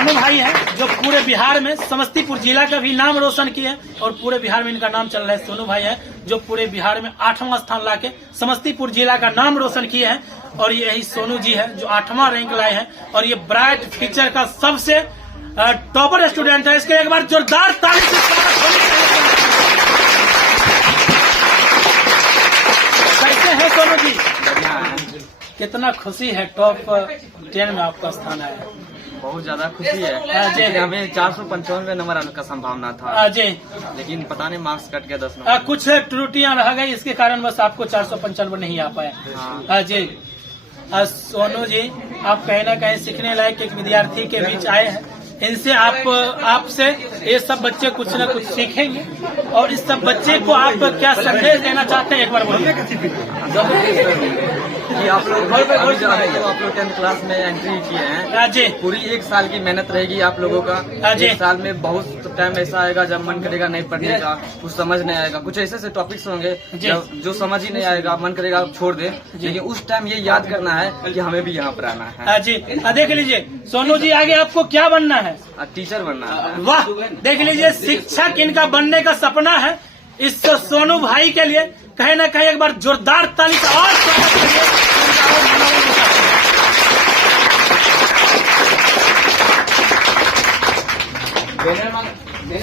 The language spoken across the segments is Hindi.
सोनू भाई हैं जो पूरे बिहार में समस्तीपुर जिला का भी नाम रोशन किए और पूरे बिहार में इनका नाम चल रहा है। सोनू भाई हैं जो पूरे बिहार में 8वां स्थान लाके समस्तीपुर जिला का नाम रोशन किए हैं और यही सोनू जी है जो 8वां रैंक लाए हैं और ये ब्राइट फ्यूचर का सबसे टॉपर स्टूडेंट है। इसके एक बार जोरदार ताली से स्वागत होनी चाहिए। कैसे है सोनू जी? कितना खुशी है टॉप 10 में आपका स्थान आया? बहुत ज्यादा खुशी है। हमें 495 नंबर आने का संभावना था जी, लेकिन पता नहीं मार्क्स कट गया 10 नंबर। कुछ त्रुटियां रह गई, इसके कारण बस आपको 495 नहीं आ पाया। हाँ जी सोनू जी, आप कहीं ना कहीं सीखने लायक एक विद्यार्थी के बीच आए हैं। इनसे आपसे ये सब बच्चे कुछ न कुछ सीखेंगे और इस सब बच्चे को आप क्या संदेश देना चाहते हैं, एक बार बोलिए। कि आप लोग 10th क्लास में एंट्री किए हैं जी, पूरी 1 साल की मेहनत रहेगी आप लोगों का। जी। 1 साल में बहुत टाइम ऐसा आएगा जब मन करेगा नहीं पढ़ने का, कुछ समझ नहीं आएगा, कुछ ऐसे टॉपिक्स होंगे जो समझ ही नहीं आएगा, मन करेगा आप छोड़ दे। लेकिन उस टाइम ये याद करना है कि हमें भी यहाँ पर आना है। जी देख लीजिए सोनू जी, आगे आपको क्या बनना है? टीचर बनना है। वाह, देख लीजिए शिक्षक इनका बनने का सपना है। इस सोनू भाई के लिए कहीं ना कहीं एक बार जोरदार ताली का और स्वागत करिए।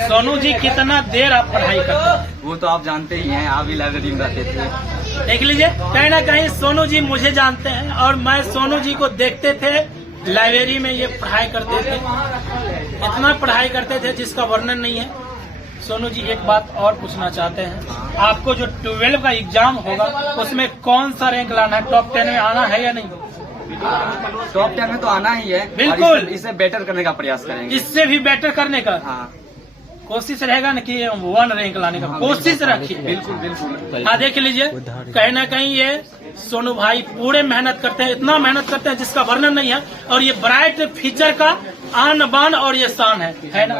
सोनू जी, कितना देर आप पढ़ाई करते हैं? वो तो आप जानते ही हैं, आप भी लाइब्रेरी में रहते थे। देख लीजिए कहीं ना कहीं सोनू जी मुझे जानते हैं और मैं सोनू जी को देखते थे लाइब्रेरी में, ये पढ़ाई करते थे, इतना पढ़ाई करते थे जिसका वर्णन नहीं है। सोनू जी, एक बात और पूछना चाहते हैं, आपको जो 12 का एग्जाम होगा उसमें कौन सा रैंक लाना है? टॉप 10 में आना है या नहीं? टॉप 10 में तो आना ही है, बिल्कुल। इसे बेटर करने का प्रयास करेंगे, इससे भी बेटर करने का। हाँ कोशिश रहेगा न कि 1 रैंक लाने का कोशिश रखिए। बिल्कुल बिल्कुल। हाँ देख लीजिए कहीं ना कहीं ये सोनू भाई पूरे मेहनत करते हैं, इतना मेहनत करते हैं जिसका वर्णन नहीं है और ये ब्राइट फ्यूचर का आन बान और ये शान है ना।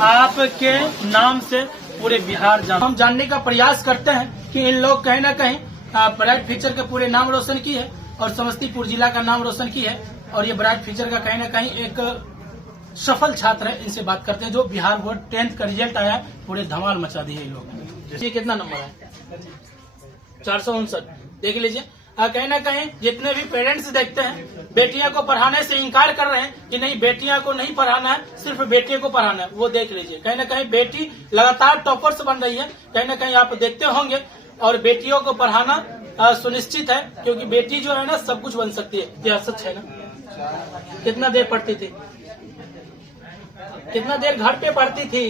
आपके नाम से पूरे बिहार हम जानने का प्रयास करते हैं कि इन लोग कहीं ना कहीं ब्राइट फ्यूचर के पूरे नाम रोशन की है और समस्तीपुर जिला का नाम रोशन की है और ये ब्राइट फ्यूचर का कहीं ना कहीं एक सफल छात्र है। इनसे बात करते हैं जो बिहार बोर्ड 10th का रिजल्ट आया है, पूरे धमाल मचा दिए ये लोग। ये कितना नंबर है? 459। देख लीजिए कहीं ना कहीं जितने भी पेरेंट्स देखते हैं बेटियां को पढ़ाने से इनकार कर रहे हैं कि नहीं बेटियां को नहीं पढ़ाना है, सिर्फ बेटियों को पढ़ाना है। वो देख लीजिए कहीं ना कहीं बेटी लगातार टॉपर्स बन रही है, कहीं ना कहीं आप देखते होंगे और बेटियों को पढ़ाना सुनिश्चित है क्योंकि बेटी जो है ना सब कुछ बन सकती है। यह सच है ना? कितना देर पढ़ती थी, कितना देर घर पे पढ़ती थी,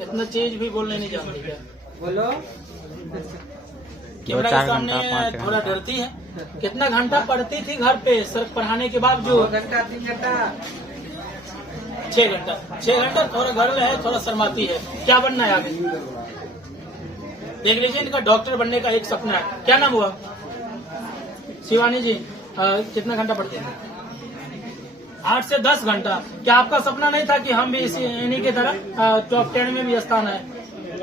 इतना चीज भी बोलने नहीं जानती क्या? बोलो, कैमरा के सामने थोड़ा डरती है। कितना घंटा पढ़ती थी घर पे सर पढ़ाने के बावजूद? 3 घंटा 6 घंटा। 6 घंटा थोड़ा घर में है, थोड़ा शर्माती है। क्या बनना है आगे? देख लीजिए इनका डॉक्टर बनने का एक सपना है। क्या नाम हुआ? शिवानी जी, कितना घंटा पढ़ती थी? 8 से 10 घंटा। क्या आपका सपना नहीं था कि हम भी इन्हीं की तरह टॉप 10 में भी स्थान है?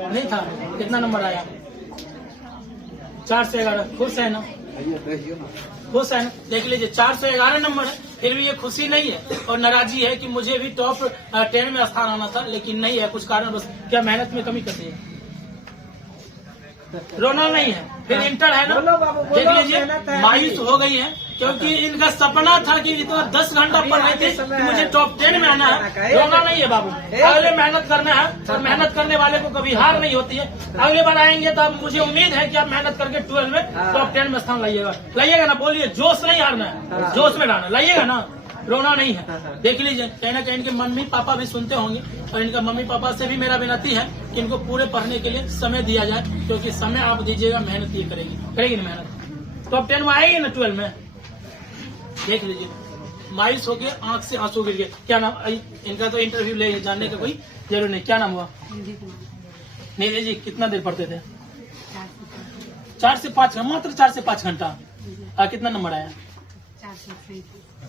नहीं था। कितना नंबर आया? 4 से 11। खुश है ना? खुश है ना? देख लीजिए 4 से 11 नंबर है, फिर भी ये खुशी नहीं है और नाराजी है कि मुझे भी टॉप 10 में स्थान आना था लेकिन नहीं है, कुछ कारण बस। क्या मेहनत में कमी करती है? रोना नहीं है, फिर इंटर है ना। देख लीजिए मायूस हो गई है क्योंकि इनका सपना था कि इतना 10 घंटा पढ़ रहे थे कि मुझे टॉप 10 में आना है। रोना नहीं है बाबू, अगले मेहनत करना है और मेहनत करने वाले को कभी हार नहीं होती है। अगले बार आएंगे तो अब मुझे उम्मीद है कि आप मेहनत करके 12 में टॉप 10 में स्थान लाइएगा ना? बोलिए, जोश नहीं हारना है, जोश में रहना, लाइएगा ना, रोना नहीं है। देख लीजिए कहीं ना कहीं इनके मम्मी पापा भी सुनते होंगे और इनका मम्मी पापा से भी मेरा विनती है कि इनको पूरे पढ़ने के लिए समय दिया जाए क्योंकि समय आप दीजिएगा, मेहनत ये करेगी ना मेहनत। टॉप 10 में आएगी ना 12 में? देख लीजिए मायूस हो गए, आंख से आंसू गिर गए। क्या नाम? इनका तो इंटरव्यू ले जानने का कोई जरूर नहीं। क्या नाम हुआ? निधि जी, कितना देर पढ़ते थे? 4 से 5, मात्र 4 से 5 घंटा। कितना नंबर आया?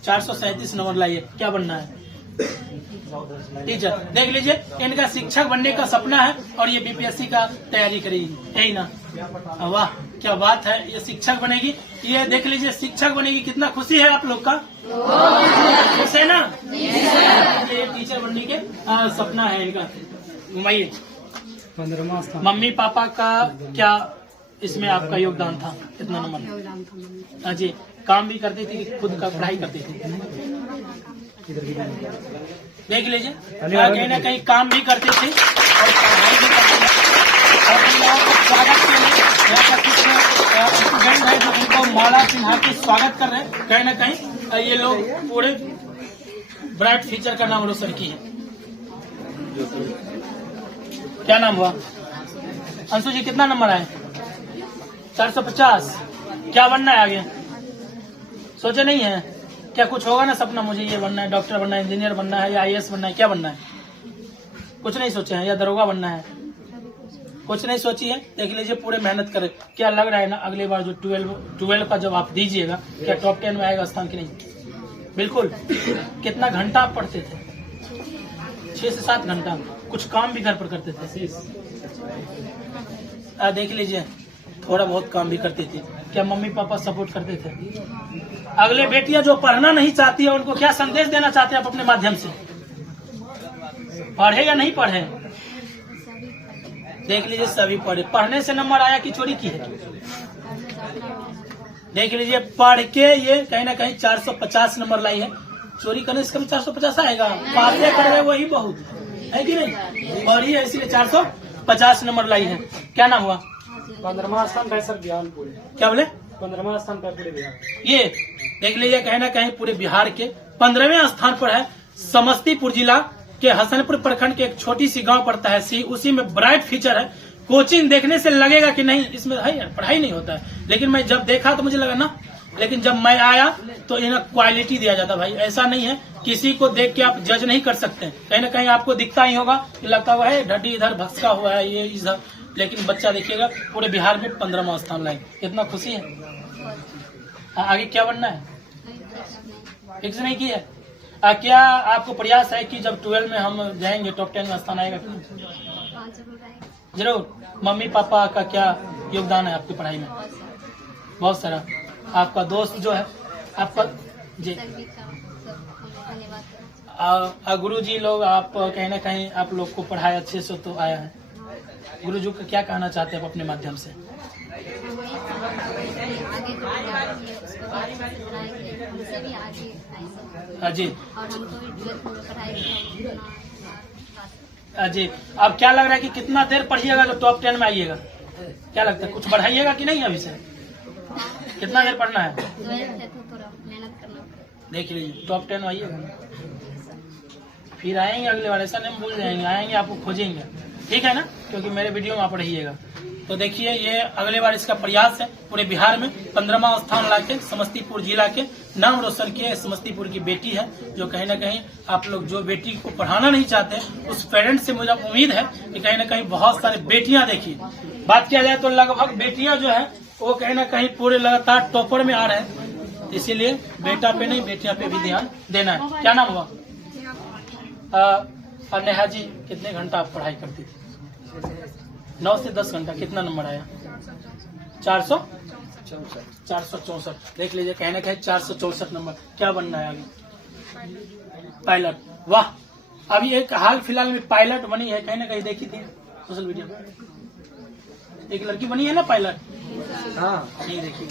437 नंबर लाइए। क्या बनना है? टीचर। देख लीजिए इनका शिक्षक बनने का सपना है और ये बीपीएससी का तैयारी करेगी, यही ना? वाह क्या बात है, ये शिक्षक बनेगी। ये देख लीजिए शिक्षक बनेगी, कितना खुशी है आप लोग का? खुश है ना? ये टीचर बनने के सपना है इनका। घुमाइए। 15वां स्थान। मम्मी पापा का क्या इसमें आपका योगदान था? कितना नंबर? योगदान था मम्मी। हाँ जी। काम भी करती थी, खुद का पढ़ाई करती थी? देख लीजिए, कहीं ना कहीं काम भी करती थी और पढ़ाई भी करती थी। और इन लोगों को स्वागत के लिए यहाँ पर कुछ स्टूडेंट है जो इनको माला पिन्हा के स्वागत कर रहे हैं। कहीं ना कहीं ये लोग पूरे ब्राइट फ्यूचर का नाम रोशन किए। क्या नाम हुआ? अंशु जी, कितना नंबर आए? 450। क्या बनना है आगे? सोचे नहीं है? क्या कुछ होगा ना सपना, मुझे ये बनना है, डॉक्टर बनना है, इंजीनियर बनना है या IAS बनना है? क्या बनना है? कुछ नहीं सोचे हैं? या दरोगा बनना है? कुछ नहीं सोची है? देख लीजिए, पूरे मेहनत करें। क्या लग रहा है ना अगली बार जो 12 का जब आप दीजिएगा, क्या टॉप 10 में आएगा स्थान की नहीं? बिल्कुल। कितना घंटा आप पढ़ते थे? 6 से 7 घंटा। कुछ काम भी घर पर करते थे? देख लीजिए, थोड़ा बहुत काम भी करती थी। क्या मम्मी पापा सपोर्ट करते थे? अगले बेटियां जो पढ़ना नहीं चाहती है उनको क्या संदेश देना चाहते हैं आप अपने माध्यम से? पढ़े या नहीं पढ़े? देख लीजिए, सभी पढ़े। पढ़ने से नंबर आया कि चोरी की है? देख लीजिए, पढ़ के ये कहीं ना कहीं 450 नंबर लाई है। चोरी करने से कम 450 आएगा? पासे कर रहे वही बहुत है कि नहीं? पढ़ी है इसीलिए 450 नंबर लाई है। क्या नाम हुआ? 15वां स्थान है सर बिहार पूरे। क्या बोले? 15वां स्थान पर पूरे बिहार। ये देख लीजिए, कहीं ना कहीं पूरे बिहार के 15वें स्थान पर है। समस्तीपुर जिला के हसनपुर प्रखंड के एक छोटी सी गांव पड़ता है सी, उसी में ब्राइट फ्यूचर है। कोचिंग देखने से लगेगा कि नहीं इसमें है यार पढ़ाई नहीं होता है, लेकिन मैं जब देखा तो मुझे लगा ना, लेकिन जब मैं आया तो इन्हें क्वालिटी दिया जाता। भाई ऐसा नहीं है, किसी को देख के आप जज नहीं कर सकते। कहीं ना कहीं आपको दिखता ही होगा कि लगता हुआ है ढड्डी इधर भक्का हुआ है ये इधर, लेकिन बच्चा देखिएगा पूरे बिहार में 15वां स्थान लाए। कितना खुशी है। आगे क्या बनना है? फिक्स नहीं किया है? क्या आपको प्रयास है कि जब 12 में हम जाएंगे टॉप 10 में स्थान आएगा कि नहीं? जरूर। मम्मी पापा का क्या योगदान है आपकी पढ़ाई में? बहुत सारा। आपका दोस्त जो है आपका जी, गुरु जी लोग आप कहीं ना कहीं आप लोग को पढ़ाए अच्छे से तो आया है। गुरु जी को क्या कहना चाहते हैं आप अपने माध्यम से? जी जी। अब क्या लग रहा है कि कितना देर पढ़िएगा जो टॉप 10 में आइएगा? क्या लगता है कुछ बढ़ाइएगा कि नहीं? अभी से कितना देर पढ़ना है? देख लीजिए, टॉप 10 में आइएगा, फिर आएंगे अगले बार। ऐसा नहीं भूल जाएंगे, आएंगे आपको खोजेंगे, ठीक है ना? क्योंकि मेरे वीडियो में आप रहिएगा। तो देखिए, ये अगले बार इसका प्रयास है पूरे बिहार में 15वां स्थान लाके समस्तीपुर जिला के नाम रोशन किए। समस्तीपुर की बेटी है जो कहीं ना कहीं आप लोग जो बेटी को पढ़ाना नहीं चाहते उस पेरेंट्स से मुझे उम्मीद है कि कहीं ना कहीं बहुत सारे बेटियां देखिए। बात किया जाए तो लगभग बेटियां जो है वो कहीं ना कहीं पूरे लगातार टॉपर में आ रहे हैं, इसीलिए बेटा पे नहीं बेटियां पे भी ध्यान देना है। क्या नाम हुआ? नेहा जी, कितने घंटा आप पढ़ाई करती थी? 9 से 10 घंटा। कितना नंबर आया? 464। देख लीजिए, कहने का है 464 नंबर। क्या बनना है आगे? पायलट। वाह, अभी एक हाल फिलहाल में पायलट बनी है, कहीं ना कहीं देखी थी सोशल मीडिया में, एक लड़की बनी है ना पायलट। हाँ, नहीं देखी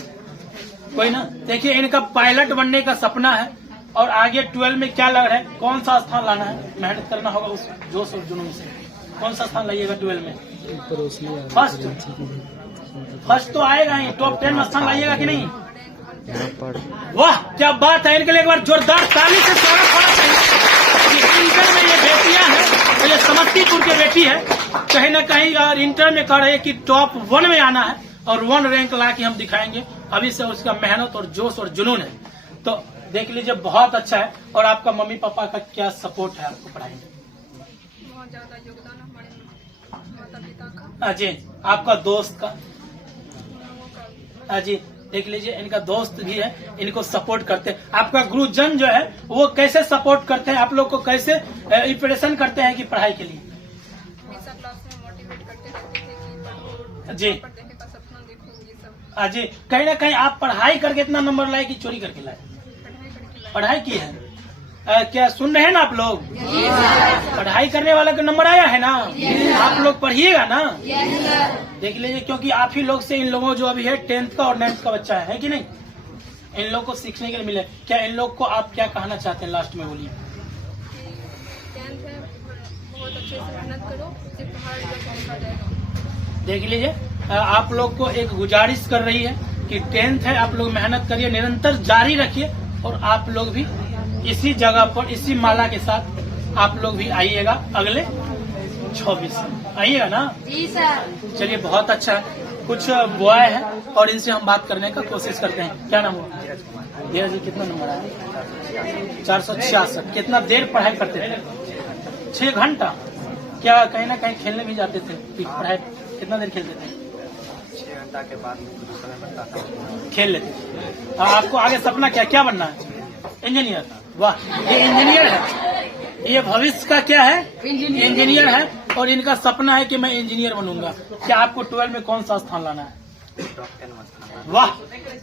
कोई ना। देखिए, इनका पायलट बनने का सपना है और आगे 12 में क्या लग रहा है, कौन सा स्थान लाना है, मेहनत करना होगा उस जोश और जुनून से। कौन सा स्थान लाइएगा 12 में? फर्स्ट तो आएगा ही। टॉप 10 में स्थान लाइएगा कि नहीं? वाह, क्या बात है। इनके लिए एक बार जोरदार ताली से स्वागत होना चाहिए। इंटर में ये बेटियां हैं, ये समस्तीपुर की बेटी है, कहीं ना कहीं और इंटर में कह रहे हैं कि टॉप 1 में आना है और 1 रैंक ला के हम दिखाएंगे। अभी से उसका मेहनत और जोश और जुनून है। तो देख लीजिए, बहुत अच्छा है। और आपका मम्मी पापा का क्या सपोर्ट है आपको पढ़ाई में? बहुत ज्यादा योगदान हमारे माता पिता का। जी, आपका दोस्त का? जी, देख लीजिए, इनका दोस्त भी है, इनको सपोर्ट करते हैं। आपका गुरुजन जो है वो कैसे सपोर्ट करते हैं आप लोग को, कैसे इंप्रेशन करते हैं कि पढ़ाई के लिए? हमेशा क्लास में मोटिवेट करते रहते थे कि पढ़ो, जी पढ़ने का सपना देखो, ये सब। जी, कहीं ना कहीं आप पढ़ाई करके इतना नंबर लाए कि चोरी करके लाए? पढ़ाई करके लाए। पढ़ाई की है। क्या सुन रहे हैं ना आप लोग? पढ़ाई करने वाला का नंबर आया है ना? आप लोग पढ़िएगा ना? देख लीजिए, क्योंकि आप ही लोग से इन लोगों जो अभी है 10th का और 9th का बच्चा है कि नहीं, इन लोग को सीखने के लिए मिले। क्या इन लोग को आप क्या कहना चाहते हैं लास्ट में, बोलिए। 10th है, बहुत अच्छे से मेहनत करो, सिर्फ हर जगह लिखा जाएगा। देख लीजिए, आप लोग को एक गुजारिश कर रही है कि 10th है, आप लोग मेहनत करिए, निरंतर जारी रखिए और आप लोग भी इसी जगह पर इसी माला के साथ आप लोग भी आइएगा अगले 26 आइएगा ना? जी सर। चलिए, बहुत अच्छा है। कुछ बॉय है और इनसे हम बात करने का कोशिश करते हैं। क्या नाम हुआ? धीरज जी, कितना नंबर आया? 466। कितना देर पढ़ाई करते थे? 6 घंटा। क्या कहीं ना कहीं खेलने भी जाते थे? पढ़ाई कितना देर खेलते थे? 6 घंटा के बाद खेल लेते थे। आपको आगे सपना क्या बनना है? इंजीनियर। वाह, ये इंजीनियर है, ये भविष्य का क्या है? इंजीनियर है। और इनका सपना है कि मैं इंजीनियर बनूंगा। क्या आपको 12 में कौन सा स्थान लाना है? वाह,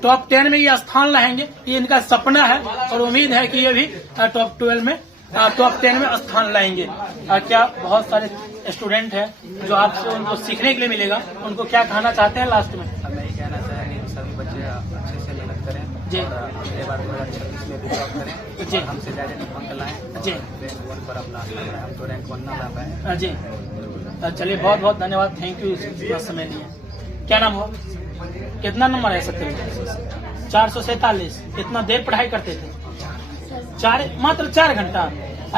टॉप 10 में ये स्थान लाएंगे, ये इनका सपना है और उम्मीद है कि ये भी टॉप 12 में टॉप 10 में स्थान लाएंगे। क्या बहुत सारे स्टूडेंट हैं जो आपसे उनको सीखने के लिए मिलेगा, उनको क्या कहना चाहते हैं लास्ट में? मैं ये कहना चाहेंगे कि सभी बच्चे अच्छे से मेहनत करें जी। और अगले बार 2026 में भी जॉब करें जी। हमसे डायरेक्ट अंक लाएं जी। रैंक 1 पर अपना हम तो रैंक 1 ना ला पाए। जी, चलिए, बहुत बहुत धन्यवाद, थैंक यू इतना समय लिए। क्या नाम हुआ? कितना नंबर है? 447। इतना देर पढ़ाई करते थे? मात्र 4 घंटा।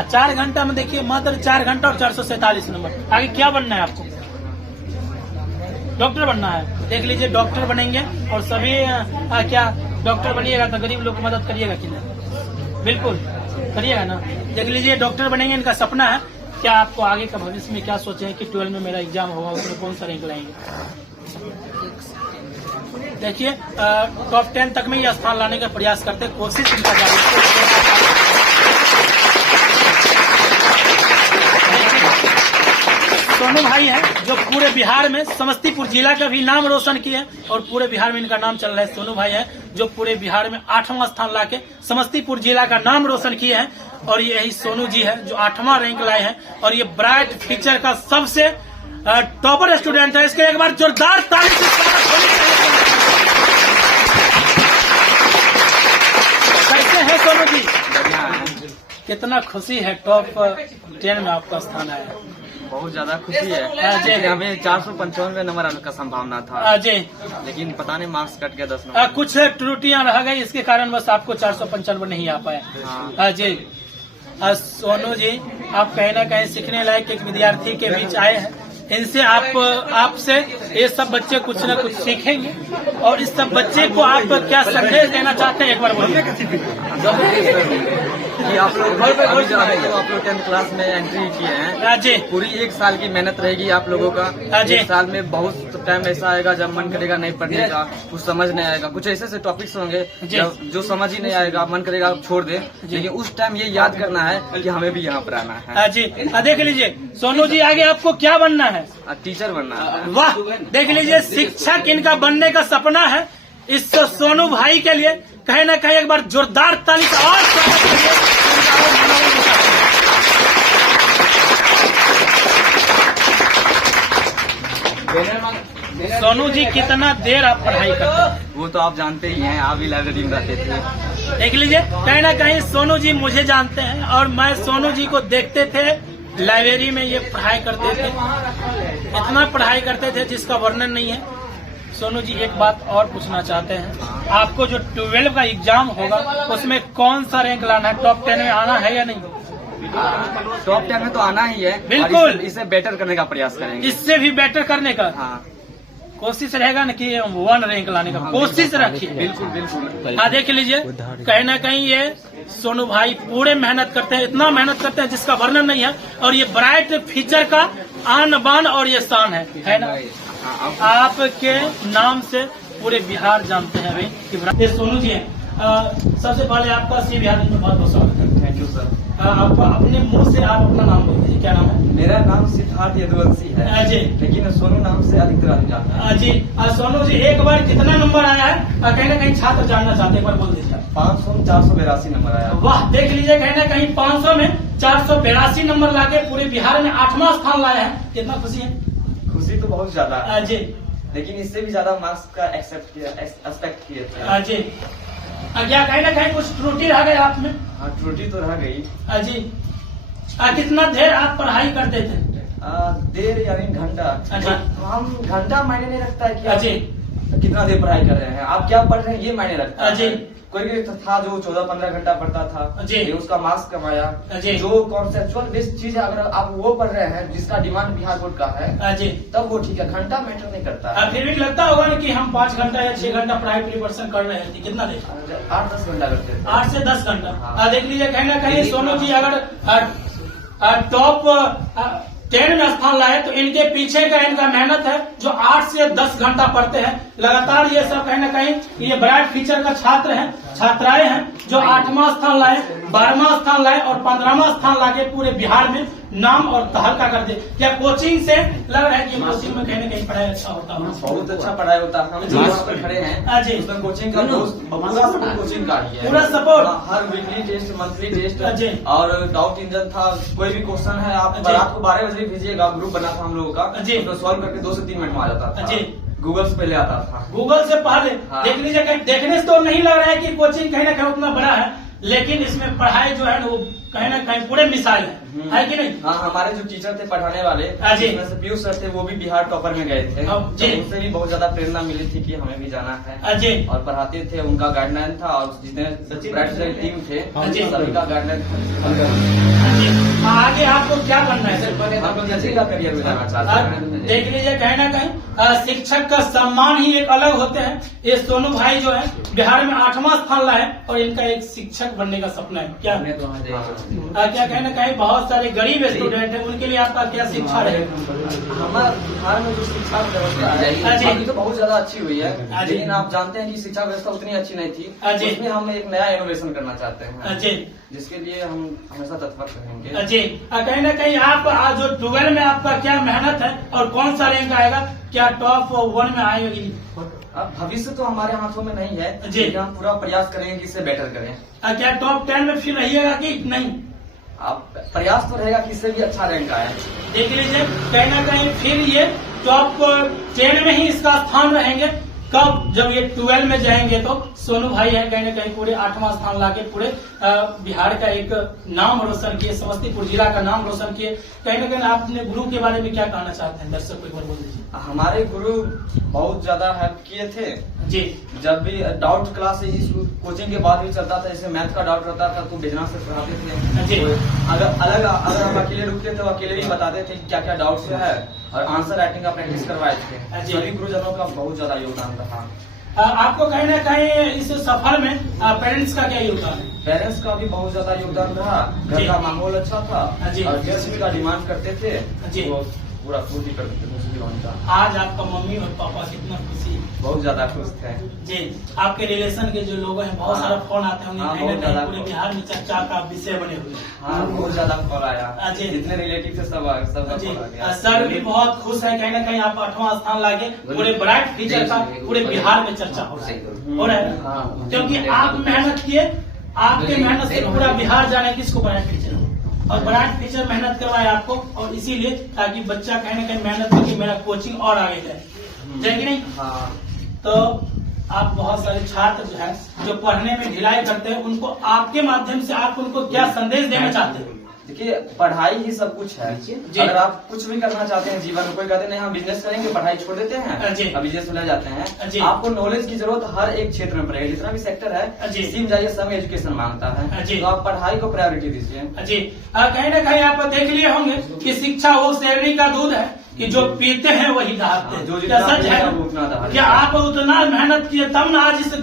4 घंटा में देखिए, मात्र 4 घंटा और 447 नंबर। आगे क्या बनना है आपको? डॉक्टर बनना है। देख लीजिए, डॉक्टर बनेंगे और सभी क्या डॉक्टर बनिएगा तो गरीब लोग की मदद करिएगा कि नहीं? बिल्कुल करिएगा ना? देख लीजिए, डॉक्टर बनेंगे, इनका सपना है। क्या आपको आगे का भविष्य में क्या सोचे हैं कि 12 में मेरा एग्जाम होगा, उसमें कौन सा रैंक लाएंगे? देखिए, टॉप 10 तक में ये स्थान लाने का प्रयास करते हैं, कोशिश इनका जारी है। सोनू भाई है जो पूरे बिहार में समस्तीपुर जिला का भी नाम रोशन किए और पूरे बिहार में इनका नाम चल रहा है। सोनू भाई है जो पूरे बिहार में 8वां स्थान लाके समस्तीपुर जिला का नाम रोशन किए हैं और यही सोनू जी है जो 8वां रैंक लाए हैं और ये ब्राइट फ्यूचर का सबसे टॉपर स्टूडेंट है। इसके एक बार जोरदार ताली से स्वागत होनी चाहिए। कैसे है सोनू जी? कितना खुशी है टॉप 10 में आपका स्थान आया? बहुत ज्यादा खुशी है। जी। हमें 495 नंबर आने का संभावना था जी, लेकिन पता नहीं मार्क्स कट गया 10 नंबर। कुछ त्रुटियां रह गई, इसके कारण बस आपको 495 नहीं आ पाया। हाँ। जी, सोनू जी, आप कहीं ना कहीं सीखने लायक एक विद्यार्थी के बीच आए हैं। इनसे आपसे ये सब बच्चे कुछ न कुछ सीखेंगे और इस सब बच्चे को आप क्या संदेश देना चाहते हैं, एक बार बोलिए। कि आप लोग 10th क्लास में एंट्री किए हैं, जी, पूरी 1 साल की मेहनत रहेगी आप लोगों का। जी। 1 साल में बहुत टाइम ऐसा आएगा जब मन करेगा नहीं पढ़ने का, कुछ समझ नहीं आएगा, कुछ ऐसे ऐसे टॉपिक्स होंगे जो समझ ही नहीं आएगा, मन करेगा आप छोड़ दे। लेकिन उस टाइम ये याद करना है कि हमें भी यहाँ पर आना है। जी, देख लीजिए सोनू जी, आगे आपको क्या बनना है? टीचर बनना है। वाह, देख लीजिए, शिक्षक इनका बनने का सपना है। इस सोनू भाई के लिए कहीं ना कहीं एक बार जोरदार ताली का और स्वागत करिए। सोनू जी, कितना देर आप पढ़ाई करते हैं? वो तो आप जानते ही हैं, आप भी लाइब्रेरी में रहते थे। देख लीजिए, कहीं ना कहीं सोनू जी मुझे जानते हैं और मैं सोनू जी को देखते थे लाइब्रेरी में, ये पढ़ाई करते थे, इतना पढ़ाई करते थे जिसका वर्णन नहीं है। सोनू जी, एक बात और पूछना चाहते हैं, आपको जो 12 का एग्जाम होगा उसमें कौन सा रैंक लाना है? टॉप 10 में आना है या नहीं? टॉप 10 में तो आना ही है। बिल्कुल। और इसे बेटर करने का प्रयास करेंगे। इससे भी बेटर करने का हाँ, कोशिश रहेगा ना कि 1 रैंक लाने का कोशिश रखिए। बिल्कुल बिल्कुल। हाँ, देख लीजिए, कहीं ना कहीं ये सोनू भाई पूरे मेहनत करते हैं, इतना मेहनत करते हैं जिसका वर्णन नहीं है और ये ब्राइट फ्यूचर का आन बान और ये शान है ना? आपके नाम से पूरे बिहार जानते हैं भाई कि ये सोनू जी हैं सबसे पहले आपका सी बिहार में बहुत बहुत स्वागत है। Thank you sir. आप अपने मुंह से आप अपना नाम बोल दीजिए, क्या नाम है? मेरा नाम सिद्धार्थ यदुवंशी है जी। लेकिन सोनू नाम से अधिकतर आदमी जानता है। जी सोनू जी, एक बार कितना नंबर आया है कहीं ना कहीं छात्र जानना चाहते हैं, एक बार बोल दीजिए। 500 में 482 नंबर आया। वाह, देख लीजिए कहीं ना कहीं 500 में 482 नंबर लाके पूरे बिहार में 8वां स्थान लाया है। कितना खुशी है? खुशी तो बहुत ज्यादा है, जी लेकिन इससे भी ज्यादा मार्क्स का एक्सपेक्ट किए थे। जी। क्या कहीं ना कहीं कुछ त्रुटि रह गई आप में? हाँ, त्रुटि तो रह गई। जी। कितना देर आप पढ़ाई करते थे? देर यानी घंटा। अच्छा। हम घंटा मायने नहीं रखता है कि जी आप कितना देर पढ़ाई कर रहे हैं, आप क्या पढ़ रहे हैं ये मायने रखता है। जी। कोई था जो 14-15 घंटा पढ़ता था, जी। ये उसका मार्क्स कमाया। जी। जो कॉन्सेप्चुअल बेस्ड चीज है, अगर आप वो पढ़ रहे हैं जिसका डिमांड बिहार बोर्ड का है, जी, तब वो ठीक है, घंटा मैटर नहीं करता है। फिर भी लगता होगा ना कि हम 5 घंटा या 6 घंटा पढ़ाई प्रिपरेशन कर रहे थे। कितना देर? 8-10 घंटा करते थे। 8 से 10 घंटा। हाँ। देख लीजिए कहीं ना कहीं सोनू जी अगर टॉप 10 में स्थान लाए तो इनके पीछे का इनका मेहनत है, जो 8 से 10 घंटा पढ़ते हैं लगातार। ये सब कहीं ना कहीं ये ब्राइट फ्यूचर का छात्र हैं, छात्राएं हैं, जो 8वां स्थान लाए, 12वां स्थान लाए और 15वां स्थान लाके पूरे बिहार में नाम और तहलका कर दे। क्या कोचिंग से लग रहा है कि कोचिंग में कहीं ना कहीं पढ़ाई अच्छा होता है? बहुत अच्छा पढ़ाई होता है। हम जी। यहाँ पर खड़े हैं, जी। उसमें कोचिंग का पूरा सपोर्ट कोचिंग का ही है। पूरा सपोर्ट? हर वीकली टेस्ट, मंथली जी। टेस्ट और डाउट इंजन था। कोई भी क्वेश्चन है आप जी। रात को 12 बजे भेजिएगा, ग्रुप बना था हम लोगों का, जी। तो सॉल्व करके 2 से 3 मिनट में आ जाता था। जी। गूगल से पहले आता था। गूगल से पहले? हाँ। देख लीजिए कहीं देखने से तो नहीं लग रहा है कि कोचिंग कहीं ना कहीं उतना बड़ा है, लेकिन इसमें पढ़ाई जो है वो कहीं ना कहीं पूरे मिसाइल है कि नहीं? हाँ, हमारे जो टीचर थे पढ़ाने वाले, जी। जिसमें से पीयूष सर थे, वो भी बिहार टॉपर में गए थे। जी। तो उनसे भी बहुत ज्यादा प्रेरणा मिली थी कि हमें भी जाना है। जी। और पढ़ाते थे, उनका गाइडलाइन था, और जितने ब्राइट टीम थे जी। सभी का गाइडलाइन आगे आपको क्या बनना है? का करियर में जाना चाहते हैं। देख लीजिए कहीं ना कहीं शिक्षक का सम्मान ही एक अलग होते हैं। ये सोनू भाई जो है बिहार में 8वां स्थान लाए और इनका एक शिक्षक बनने का सपना है। क्या क्या कहीं ना कहीं बहुत सारे गरीब स्टूडेंट हैं, उनके लिए आपका क्या शिक्षा रहेगा? हमारे बिहार में जो शिक्षा व्यवस्था है अभी तो बहुत ज्यादा अच्छी हुई है, लेकिन आप जानते हैं कि शिक्षा व्यवस्था उतनी अच्छी नहीं थी। उसमें हम एक नया इनोवेशन करना चाहते हैं, जिसके लिए हम हमेशा तत्पर रहेंगे। जी। कहीं ना कहीं आप जो 12 में आपका क्या मेहनत है और कौन सा रैंक आएगा? क्या टॉप 1 में आएगी? अब भविष्य तो हमारे हाथों में नहीं है, जी। लेकिन हम पूरा प्रयास करेंगे कि इससे बेटर करें। क्या टॉप 10 में फिर रहिएगा कि नहीं? आप प्रयास तो रहेगा कि इससे भी अच्छा रैंक आए। देख लीजिए कहीं ना कहीं फिर ये टॉप 10 में ही इसका स्थान रहेंगे। कब? जब ये 12 में जाएंगे तो सोनू भाई है कहीं ना कहीं पूरे 8वां स्थान लाके पूरे बिहार का एक नाम रोशन किए, समस्तीपुर जिला का नाम रोशन किए। कहीं ना कहीं आप अपने गुरु के बारे में क्या कहना चाहते हैं? दर्शक को एक बार बोल दीजिए। हमारे गुरु बहुत ज्यादा हेल्प किए थे। जी। जब भी डाउट क्लास इस कोचिंग के बाद भी चलता था, जैसे मैथ का डाउट रहता था तो बिजना से पढ़ाते थे। जी। अगर हम अकेले रुकते थे तो अकेले ही बताते थे क्या क्या डाउट है, और आंसर राइटिंग का प्रैक्टिस करवाए थे। जी। सभी गुरुजनों का बहुत ज्यादा योगदान रहा। आपको कहीं ना कहीं इस सफर में पेरेंट्स का क्या योगदान है? पेरेंट्स का भी बहुत ज्यादा योगदान रहा। घर जी। का माहौल अच्छा था, जी। और ड्रेस का डिमांड करते थे, जी। वो पूरा पूर्ति करते थे मुस्लिम का। आज आपका मम्मी और पापा कितना खुशी है? बहुत ज्यादा खुश थे। जी। आपके रिलेशन के जो लोग हैं बहुत सारा फोन आते होंगे, हाँ, कहीं ना बहुत कहीं ज्यादा पूरे फोन। बिहार में चर्चा का विषय बने हुए हैं। हाँ, बहुत ज्यादा कॉल आया। जी। जितने रिलेटिव थे सब जी। कॉल आ गया। सर भी बहुत खुश है, कहीं ना कहीं आप 8वां स्थान लाके पूरे ब्राइट फ्यूचर का पूरे बिहार में चर्चा हो रहा है हाँ। क्योंकि आप मेहनत किए, आपके मेहनत से पूरा बिहार जाने किसको ब्राइट फ्यूचर और ब्राइट फ्यूचर मेहनत करवाए आपको, और इसीलिए ताकि बच्चा कहीं ना कहीं मेहनत करके मेरा कोचिंग और आगे जाए कि नहीं? हाँ। तो आप बहुत सारे छात्र जो है जो पढ़ने में ढिलाई करते हैं, उनको आपके माध्यम से आप उनको क्या संदेश देना चाहते हैं? देखिए, पढ़ाई ही सब कुछ है। जी। अगर आप कुछ भी करना चाहते हैं जीवन में, कोई कहते नहीं हम बिजनेस करेंगे, पढ़ाई छोड़ देते हैं, जी। अब बिजनेस में लग जाते जी। हैं। आपको नॉलेज की जरूरत हर एक क्षेत्र में पड़ेगी, जितना भी सेक्टर है। जी। सीम जाइए, सब एजुकेशन मांगता है, जी। तो आप पढ़ाई को प्रायोरिटी दीजिए। जी। कहीं ना कहीं आप देख लिए होंगे कि शिक्षा वो शेरनी का दूध है कि जो पीते हैं वही दहाड़ते हैं। जो क्या जितना सच पिएगा है? वो उतना दहाड़ेगा। क्या आप उतना मेहनत किए तब ना आज इस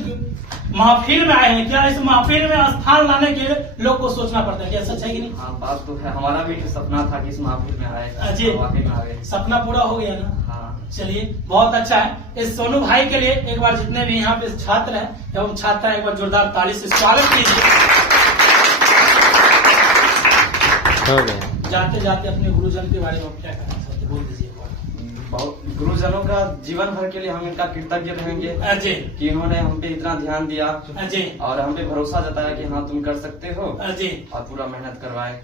महफिल में आए हैं? क्या इस महफिल में स्थान लाने के लिए लोग को सोचना पड़ता है? क्या सच है कि नहीं? हाँ, बात तो है। हमारा भी सपना था कि इस महफिल में आए, जी। वाकई में आ गए। सपना पूरा हो गया ना? हाँ। चलिए बहुत अच्छा है। इस सोनू भाई के लिए एक बार जितने भी यहाँ पे छात्र हैं एवं छात्रा एक बार जोरदार ताली से स्वागत कीजिए। जाते जाते अपने गुरुजन के बारे में क्या कहना चाहते बोल दीजिए। बहुत गुरुजनों का जीवन भर के लिए हम इनका कृतज्ञ रहेंगे जी कि इन्होंने हम पे इतना ध्यान दिया जी और हम पे भरोसा जताया कि हाँ तुम कर सकते हो जी। और पूरा मेहनत करवाए।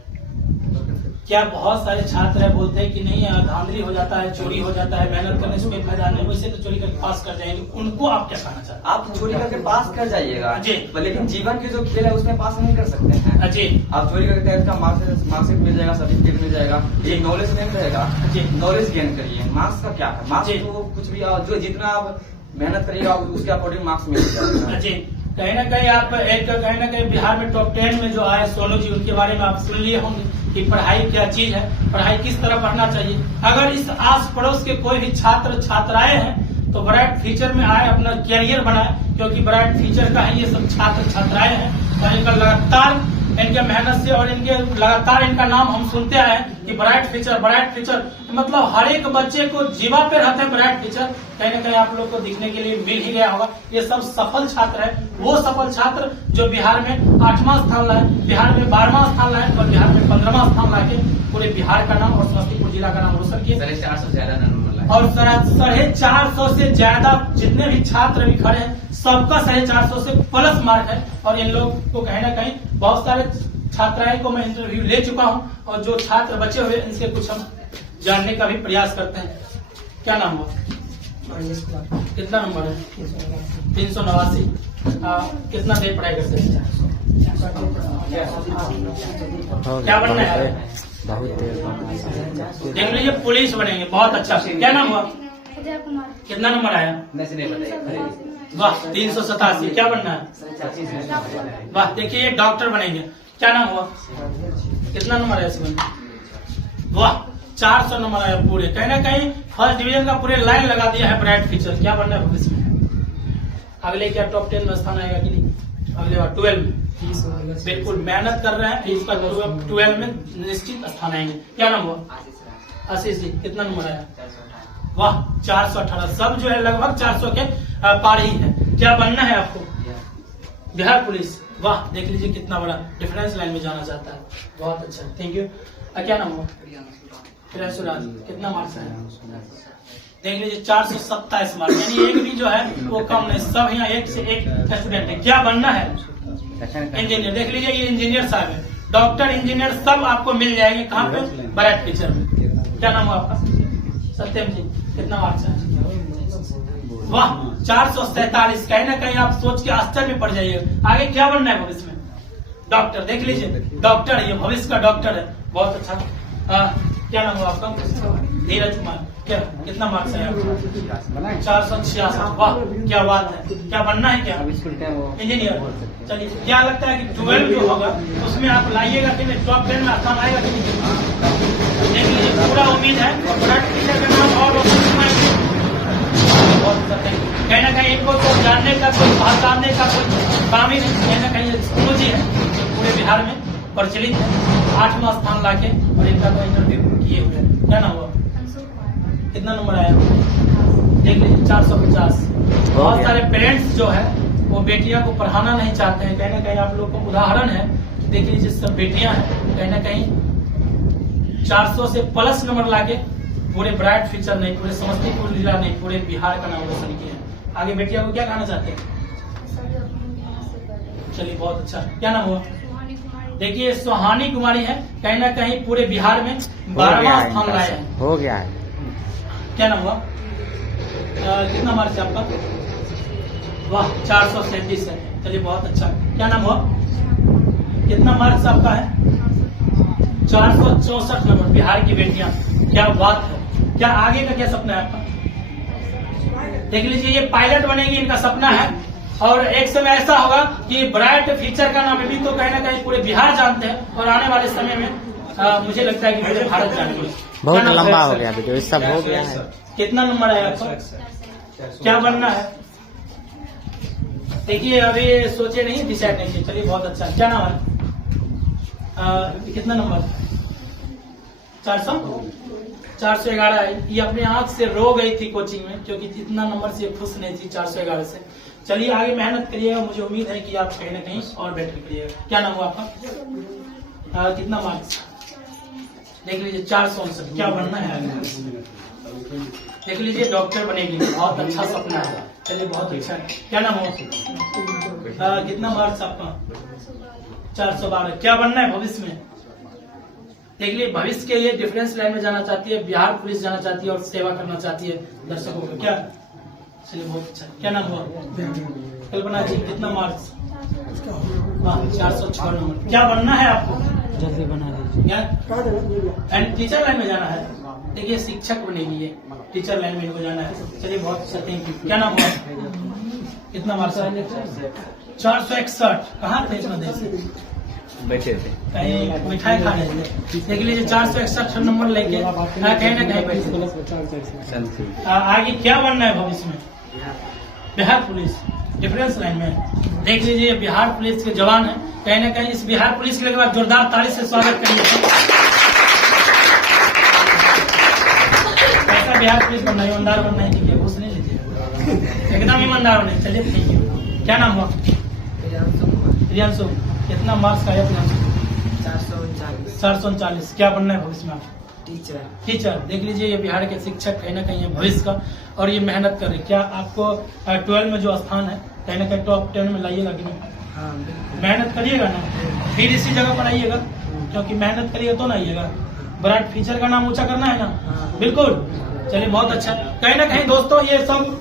क्या बहुत सारे छात्र है बोलते हैं कि नहीं धांधली हो जाता है, चोरी हो जाता है, मेहनत करने से कोई फायदा नहीं, वैसे तो चोरी करके पास कर जाएंगे, उनको आप क्या कहना चाहते हैं? आप चोरी करके पास कर जाइएगा जी, लेकिन जीवन के जो खेल है उसमें पास नहीं कर सकते हैं जी। आप चोरी करके 10th का मार्कशीट मिल जाएगा, सर्टिफिकेट मिल जाएगा, ये नॉलेज गेन रहेगा जी। नॉलेज गेन करिए। मार्क्स का क्या है, मार्क्स जी। तो कुछ भी जो जितना आप मेहनत करिएगा उसके अकॉर्डिंग मार्क्स मिल जाएगा। जी कहीं ना कहीं आप एक कहीं ना कहीं बिहार में टॉप 10 में जो आए सोनू जी, उनके बारे में आप सुन लिए होंगे कि पढ़ाई क्या चीज है, पढ़ाई किस तरह पढ़ना चाहिए। अगर इस आस पड़ोस के कोई भी छात्र छात्राएं हैं तो ब्राइट फ्यूचर में आए, अपना कैरियर बनाए, क्योंकि ब्राइट फ्यूचर का ही ये सब छात्र छात्राएं हैं और इनका लगातार इनके मेहनत से और इनके लगातार इनका नाम हम सुनते आए हैं कि ब्राइट फ्यूचर मतलब हर एक बच्चे को जीवा पे रहते हैं ब्राइट फ्यूचर। कहीं ना कहीं आप लोग को दिखने के लिए मिल ही गया होगा। ये सब सफल छात्र है, वो सफल छात्र जो बिहार में 8वां स्थान लाए, बिहार में 12वां स्थान लाए और बिहार में 15वां स्थान लाके पूरे बिहार का नाम और समस्तीपुर जिला का नाम रोशन किए। 450 से ज्यादा नंबर लाए और 450 से ज्यादा जितने भी छात्र भी खड़े हैं सबका 450 से प्लस मार्क है। और इन लोग को कहीं ना कहीं बहुत सारे छात्राएं को मैं इंटरव्यू ले चुका हूं और जो छात्र बचे हुए इनसे कुछ हम जानने का भी प्रयास करते हैं। क्या नाम हुआ, कितना नंबर है? 389। कितना देर पढ़ाई करते हैं? क्या बनना है? बहुत देर देख लीजिए पुलिस बनेंगे, बहुत अच्छा। क्या नाम हुआ, अजय कुमार। कितना नंबर आया? वाह 387। क्या बनना है? वाह देखिए ये डॉक्टर बनेंगे। क्या नाम हुआ, कितना नंबर आया इसमें? वाह 400 नंबर आया पूरे। कहीं ना कहीं फर्स्ट डिवीजन का पूरे लाइन लगा दिया है ब्राइट फ्यूचर। क्या बनना है भविष्य में? अगले क्या टॉप 10 में स्थान आएगा कि नहीं? अगले बार 12 में बिल्कुल मेहनत कर रहे हैं, इसका 12 में निश्चित स्थान आएंगे। क्या नाम हुआ? आशीष जी। कितना नंबर आया? वाह 418। सब जो है लगभग 400 के पार ही है। क्या बनना है आपको? बिहार पुलिस। वाह देख लीजिए कितना बड़ा डिफरेंस लाइन में जाना चाहता है, बहुत अच्छा, थैंक यू। क्या नाम हुआ? प्रियांशुराज। कितना मार्क्स है? देख लीजिए 427 मार्क्स, यानी एक भी जो है वो कम नहीं, सब यहाँ एक से एक स्टूडेंट है। क्या बनना है? इंजीनियर। देख लीजिए ये इंजीनियर साहब है, डॉक्टर इंजीनियर सब आपको मिल जाएंगे। कहाँ पे? ब्राइट फ्यूचर में। क्या नाम हुआ आपका? सत्यम जी। कितना मार्क्स है? वाह 447। कहीं ना कहीं आप सोच के आश्चर्य में पड़ जाइएगा। आगे क्या बनना है भविष्य में? डॉक्टर। देख लीजिए डॉक्टर है, ये भविष्य का डॉक्टर है, बहुत अच्छा। क्या नाम हुआ आपका? धीरज कुमार। क्या कितना मार्क्स है आपका? 466। वाह क्या बात है। क्या बनना है? क्या इंजीनियर? चलिए क्या लगता है कि 12 जो होगा उसमें आप लाइएगा कि नहीं, टॉप 10 में स्थान आएगा कि नहीं? देख लीजिए पूरा उम्मीद है ब्राइट फ्यूचर का नाम और कहीं ना कहीं इनको तो जानने का कोई पहचानने का कोई काम ही नहीं। कहीं ना कहीं सोनू जी है जो पूरे बिहार में प्रचलित है, 8वां स्थान लाके और इनका तो इंटरव्यू किए हुए हैं। क्या नाम हुआ? कितना नंबर आया? देख लीजिए 450। बहुत सारे पेरेंट्स जो है वो बेटियां को पढ़ाना नहीं चाहते हैं। कहीं ना कहीं आप लोग को उदाहरण है, देख लीजिए सब बेटियां हैं, कहीं ना कहीं 400 से प्लस नंबर लाके पूरे ब्राइट फ्यूचर नहीं, पूरे समस्तीपुर जिला नहीं, पूरे बिहार का नाम रोशन किया है। आगे बेटिया को क्या कहना चाहते हैं? चलिए बहुत अच्छा। क्या नाम हुआ? देखिए सुहानी कुमारी है, कहीं ना कहीं पूरे बिहार में 12वां स्थान लाए हैं। हो गया है। क्या नाम हुआ? कितना मार्क्स है आपका? वाह 437 है। चलिए बहुत अच्छा। क्या नाम हुआ? कितना मार्क्स आपका है? 464 नंबर। बिहार की बेटियां, क्या बात है। क्या आगे का क्या सपना है आपका? देख लीजिए ये पायलट बनेगी, इनका सपना है। और एक समय ऐसा होगा कि ब्राइट फ्यूचर का नाम अभी तो कहीं ना कहीं पूरे बिहार जानते हैं और आने वाले समय में मुझे लगता है कि पूरे भारत जानेंगे। बहुत लंबा हो गया वीडियो, सब हो गया है। कितना नंबर है आपका? क्या बनना है? देखिए अभी सोचे नहीं, डिसाइड नहीं किया। चलिए बहुत अच्छा। क्या नाम है? कितना नंबर? 411 है। ये अपने आप से रो गई थी कोचिंग में, क्योंकि इतना नंबर से खुश नहीं थी 411 से। चलिए आगे मेहनत करिएगा, मुझे उम्मीद है कि आप कहीं ना कहीं और बेटर करिएगा। क्या नाम हुआ आपका? कितना मार्क्स? देख लीजिए 459। क्या बनना है आगे? देख लीजिए डॉक्टर बनेगी, बहुत अच्छा सपना है। चलिए बहुत अच्छा है। क्या नाम हुआ? कितना मार्क्स आपका? 412। क्या बनना है भविष्य में? देख लीजिए भविष्य के ये डिफेंस लाइन में जाना चाहती है, बिहार पुलिस जाना चाहती है और सेवा करना चाहती है दर्शकों को। क्या? चलिए बहुत अच्छा। क्या नाम हुआ? कल्पना जी। कितना मार्क्स? 406 नंबर। क्या बनना है आपको? जल्दी बना लीजिए। एंड टीचर लाइन में जाना है। देखिए शिक्षक बनेगी, ये टीचर लाइन में इनको जाना है। चलिए बहुत अच्छा, थैंक यू। क्या नाम हुआ? कितना मार्क्स? 461। कहाँ थे इतना देर से? बैठे थे, कहीं मिठाई खा रहे थे। देख लीजिए 461 नंबर लेके कहीं ना कहीं बैठे। आगे क्या बनना है भविष्य में? बिहार पुलिस डिफेंस लाइन में। देख लीजिए बिहार पुलिस के जवान है, कहीं ना कहीं इस बिहार पुलिस के लिए जोरदार ताली से स्वागत करेंगे। ऐसा बिहार पुलिस बनना, ईमानदार बनना है कि घूस नहीं लीजिए, एकदम ईमानदार होने। चलिए थैंक यू। क्या नाम हुआ? प्रियांशु। कितना मार्क्स आया प्रियांशु? 439। क्या बनना है भविष्य में आप? टीचर। देख लीजिए ये बिहार के शिक्षक कहीं ना कहीं है भविष्य का, और ये मेहनत कर रहे। क्या आपको 12 में जो स्थान है कहीं ना कहीं टॉप 10 में लाइएगा कि नहीं? मेहनत करिएगा ना, फिर इसी जगह पर आइएगा, क्योंकि मेहनत करिएगा तो ना आइएगा। ब्राइट फ्यूचर का नाम ऊंचा करना है ना। बिल्कुल। चलिए बहुत अच्छा। कहीं ना कहीं दोस्तों ये सब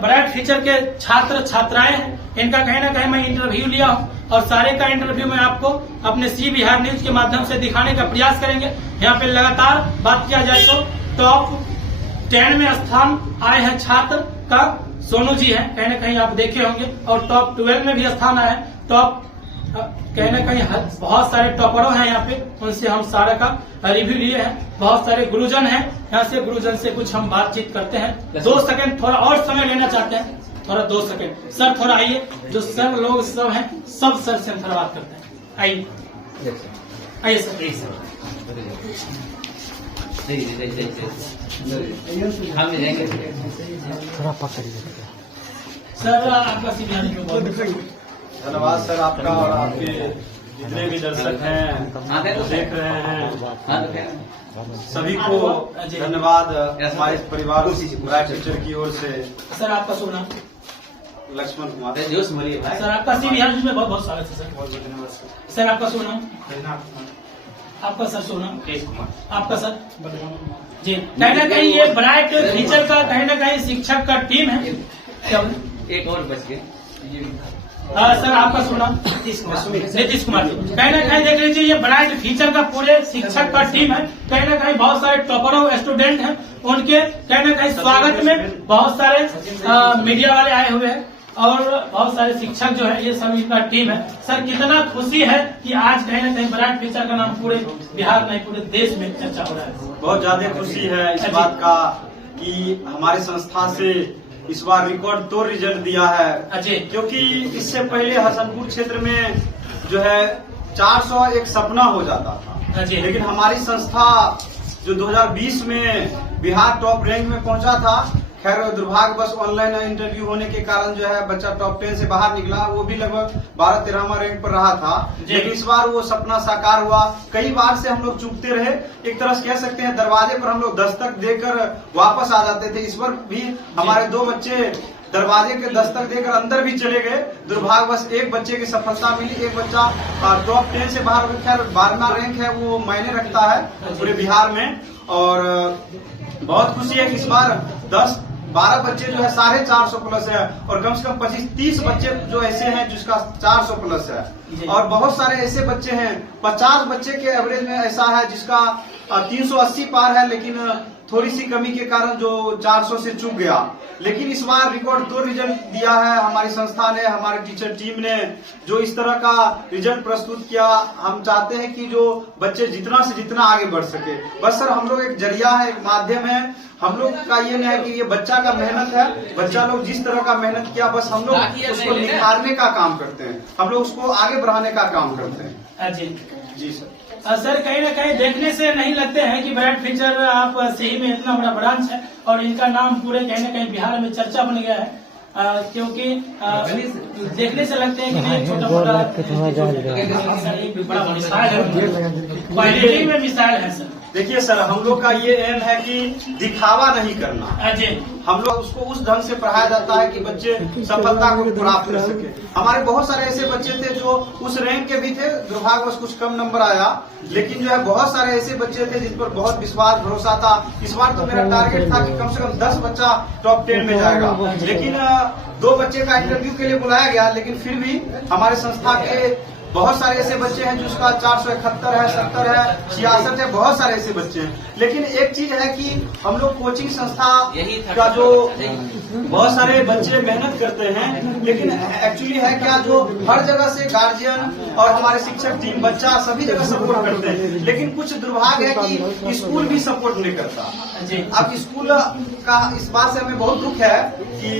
ब्राइट फ्यूचर के छात्र छात्राएं हैं, इनका कहीं ना कहीं मैं इंटरव्यू लिया हूँ, और सारे का इंटरव्यू में आपको अपने सी बिहार न्यूज के माध्यम से दिखाने का प्रयास करेंगे। यहाँ पे लगातार बात किया जाए तो टॉप 10 में स्थान आए हैं छात्र का सोनू जी हैं, कहीं ना कहीं आप देखे होंगे, और टॉप 12 में भी स्थान आया है। टॉप कहीं ना कहीं बहुत सारे टॉपरों हैं यहाँ पे, उनसे हम सारा का रिव्यू लिए हैं। बहुत सारे गुरुजन हैं, यहाँ से गुरुजन से कुछ हम बातचीत करते हैं। 2 सेकंड थोड़ा और समय लेना चाहते हैं, थोड़ा 2 सेकंड। सर थोड़ा आइए, जो सर लोग सब हैं सब सर से हम थोड़ा बात करते हैं। आइए आइए सर। थोड़ा पकड़िए। सर आपका सीनियर में बहुत धन्यवाद सर आपका, और आपके जितने भी दर्शक हैं जो देख रहे हैं सभी को धन्यवाद। हमारे परिवार ब्राइट फ्यूचर की ओर से। सर आपका सोना लक्ष्मण कुमार। सर आपका सीनियर में बहुत बहुत स्वागत है सर। बहुत बहुत धन्यवाद सर। सर आपका सोना? आपका सर सोना? आपका सर जी। कहीं ना कहीं ये ब्राइट फ्यूचर का कहीं ना कहीं शिक्षक का टीम है। एक और बच गए। सर आपका सोना? नीतीश कुमार जी। कहीं ना कहीं देख लीजिए ये ब्राइट फ्यूचर का पूरे शिक्षक का टीम है। कहीं ना कहीं बहुत सारे टॉपरों स्टूडेंट हैं, उनके कहीं ना कहीं स्वागत में बहुत सारे मीडिया वाले आए हुए हैं, और बहुत सारे शिक्षक जो है ये सभी का टीम है। सर कितना खुशी है कि आज कहीं ना कहीं ब्राइट फ्यूचर का नाम पूरे बिहार नहीं पूरे देश में चर्चा हो रहा है। बहुत ज्यादा खुशी है इस बात का कि हमारी संस्था से इस बार रिकॉर्ड तोड़ रिजल्ट दिया है। अजय, क्योंकि इससे पहले हसनपुर क्षेत्र में जो है 400 एक सपना हो जाता था, अजय, लेकिन हमारी संस्था जो 2020 में बिहार टॉप रैंक में पहुंचा था, खैर दुर्भाग्यवश ऑनलाइन इंटरव्यू होने के कारण जो है बच्चा टॉप 10 से बाहर निकला, वो भी लगभग 12-13वां रैंक पर रहा था। लेकिन इस बार वो सपना साकार हुआ। कई बार से हम लोग चूकते रहे, एक तरह से कह सकते हैं दरवाजे पर हम लोग दस्तक देकर वापस आ जाते थे। इस बार भी हमारे 2 बच्चे दरवाजे के दस्तक देकर अंदर भी चले गए। दुर्भाग्यवश एक बच्चे की सफलता मिली, एक बच्चा टॉप 10 से बाहर। खैर 12वां रैंक है वो मायने रखता है पूरे बिहार में, और बहुत खुशी है कि इस बार 10-12 बच्चे जो है 450 प्लस है, और कम से कम 25-30 बच्चे जो ऐसे हैं जिसका 400 प्लस है, और बहुत सारे ऐसे बच्चे हैं 50 बच्चे के एवरेज में ऐसा है जिसका 380 पार है, लेकिन थोड़ी सी कमी के कारण जो 400 से चूक गया। लेकिन इस बार रिकॉर्ड 2 रिजल्ट दिया है हमारी संस्था ने, हमारी टीचर टीम ने जो इस तरह का रिजल्ट प्रस्तुत किया। हम चाहते हैं कि जो बच्चे जितना से जितना आगे बढ़ सके। बस सर हम लोग एक जरिया है, एक माध्यम है। हम लोग का ये नहीं है कि ये बच्चा का मेहनत है, बच्चा लोग जिस तरह का मेहनत किया बस हम लोग उसको निखारने का काम करते हैं, हम लोग उसको आगे बढ़ाने का काम करते हैं। अजय जी सर। सर कहीं ना कहीं देखने से नहीं लगते हैं कि ब्राइट फ्यूचर आप सही में इतना बड़ा ब्रांच है और इनका नाम पूरे कहीं ना कहीं बिहार में चर्चा बन गया है, क्योंकि देखने से लगते हैं कि नहीं छोटा मोटा बड़ा मिसाइल है, क्वालिटी में मिसाइल है सर। देखिए सर, हम लोग का ये एम है कि दिखावा नहीं करना। जी हम लोग उसको उस ढंग से पढ़ाया जाता है कि बच्चे सफलता को प्राप्त कर सके। हमारे बहुत सारे ऐसे बच्चे थे जो उस रैंक के भी थे, दुर्भाग्यवश कुछ कम नंबर आया, लेकिन जो है बहुत सारे ऐसे बच्चे थे जिन पर बहुत विश्वास भरोसा था। इस बार तो मेरा टारगेट था कि कम से कम 10 बच्चा टॉप 10 में जाएगा, लेकिन 2 बच्चे का इंटरव्यू के लिए बुलाया गया, लेकिन फिर भी हमारे संस्था के बहुत सारे ऐसे बच्चे हैं जिसका 471 है, 70 है, 66 है, बहुत सारे ऐसे बच्चे हैं। लेकिन एक चीज है कि हम लोग कोचिंग संस्था का जो बहुत सारे बच्चे मेहनत करते हैं, लेकिन एक्चुअली है क्या, जो हर जगह से गार्जियन और हमारे शिक्षक टीम बच्चा सभी जगह सपोर्ट करते हैं, लेकिन कुछ दुर्भाग्य है कि स्कूल भी सपोर्ट नहीं करता। अब स्कूल का इस बात से हमें बहुत दुख है कि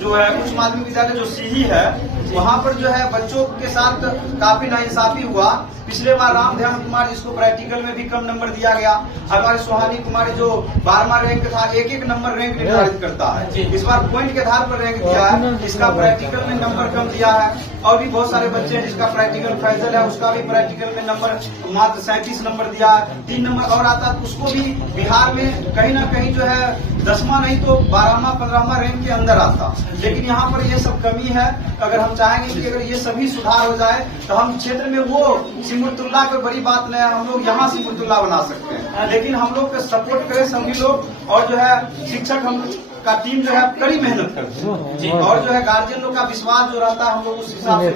जो है उच्च माध्यमिक विद्यालय जो सीही है, वहाँ पर जो है बच्चों के साथ काफी नाइंसाफी हुआ। पिछले बार राम ध्यान कुमार जिसको प्रैक्टिकल में भी कम नंबर दिया गया, हमारे सुहानी कुमारी जो 12वां रैंक था, 1-1 नंबर रैंक निर्धारित करता है, इस बार पॉइंट के आधार पर रैंक दिया है, इसका प्रैक्टिकल में नंबर कम दिया है। और भी बहुत सारे बच्चे हैं जिसका प्रैक्टिकल फैजल है, उसका भी प्रैक्टिकल में नंबर मात्र 37 नंबर दिया है, 3 नंबर और आता है, उसको भी बिहार में कहीं ना कहीं जो है 10वां नहीं तो 12वां 15वां रैंक के अंदर आता। लेकिन यहाँ पर ये सब कमी है। अगर हम चाहेंगे कि अगर ये सभी सुधार हो जाए तो हम क्षेत्र में वो सिमुलतुल्ला पे बड़ी बात नहीं है, हम लोग यहाँ सिमुलतुल्ला बना सकते हैं, लेकिन हम लोग सपोर्ट करें सभी लोग, और जो है शिक्षक हम का टीम जो है कड़ी मेहनत करते हैं, और जो है गार्जियन लोग का विश्वास जो रहता है हम लोग उस हिसाब से।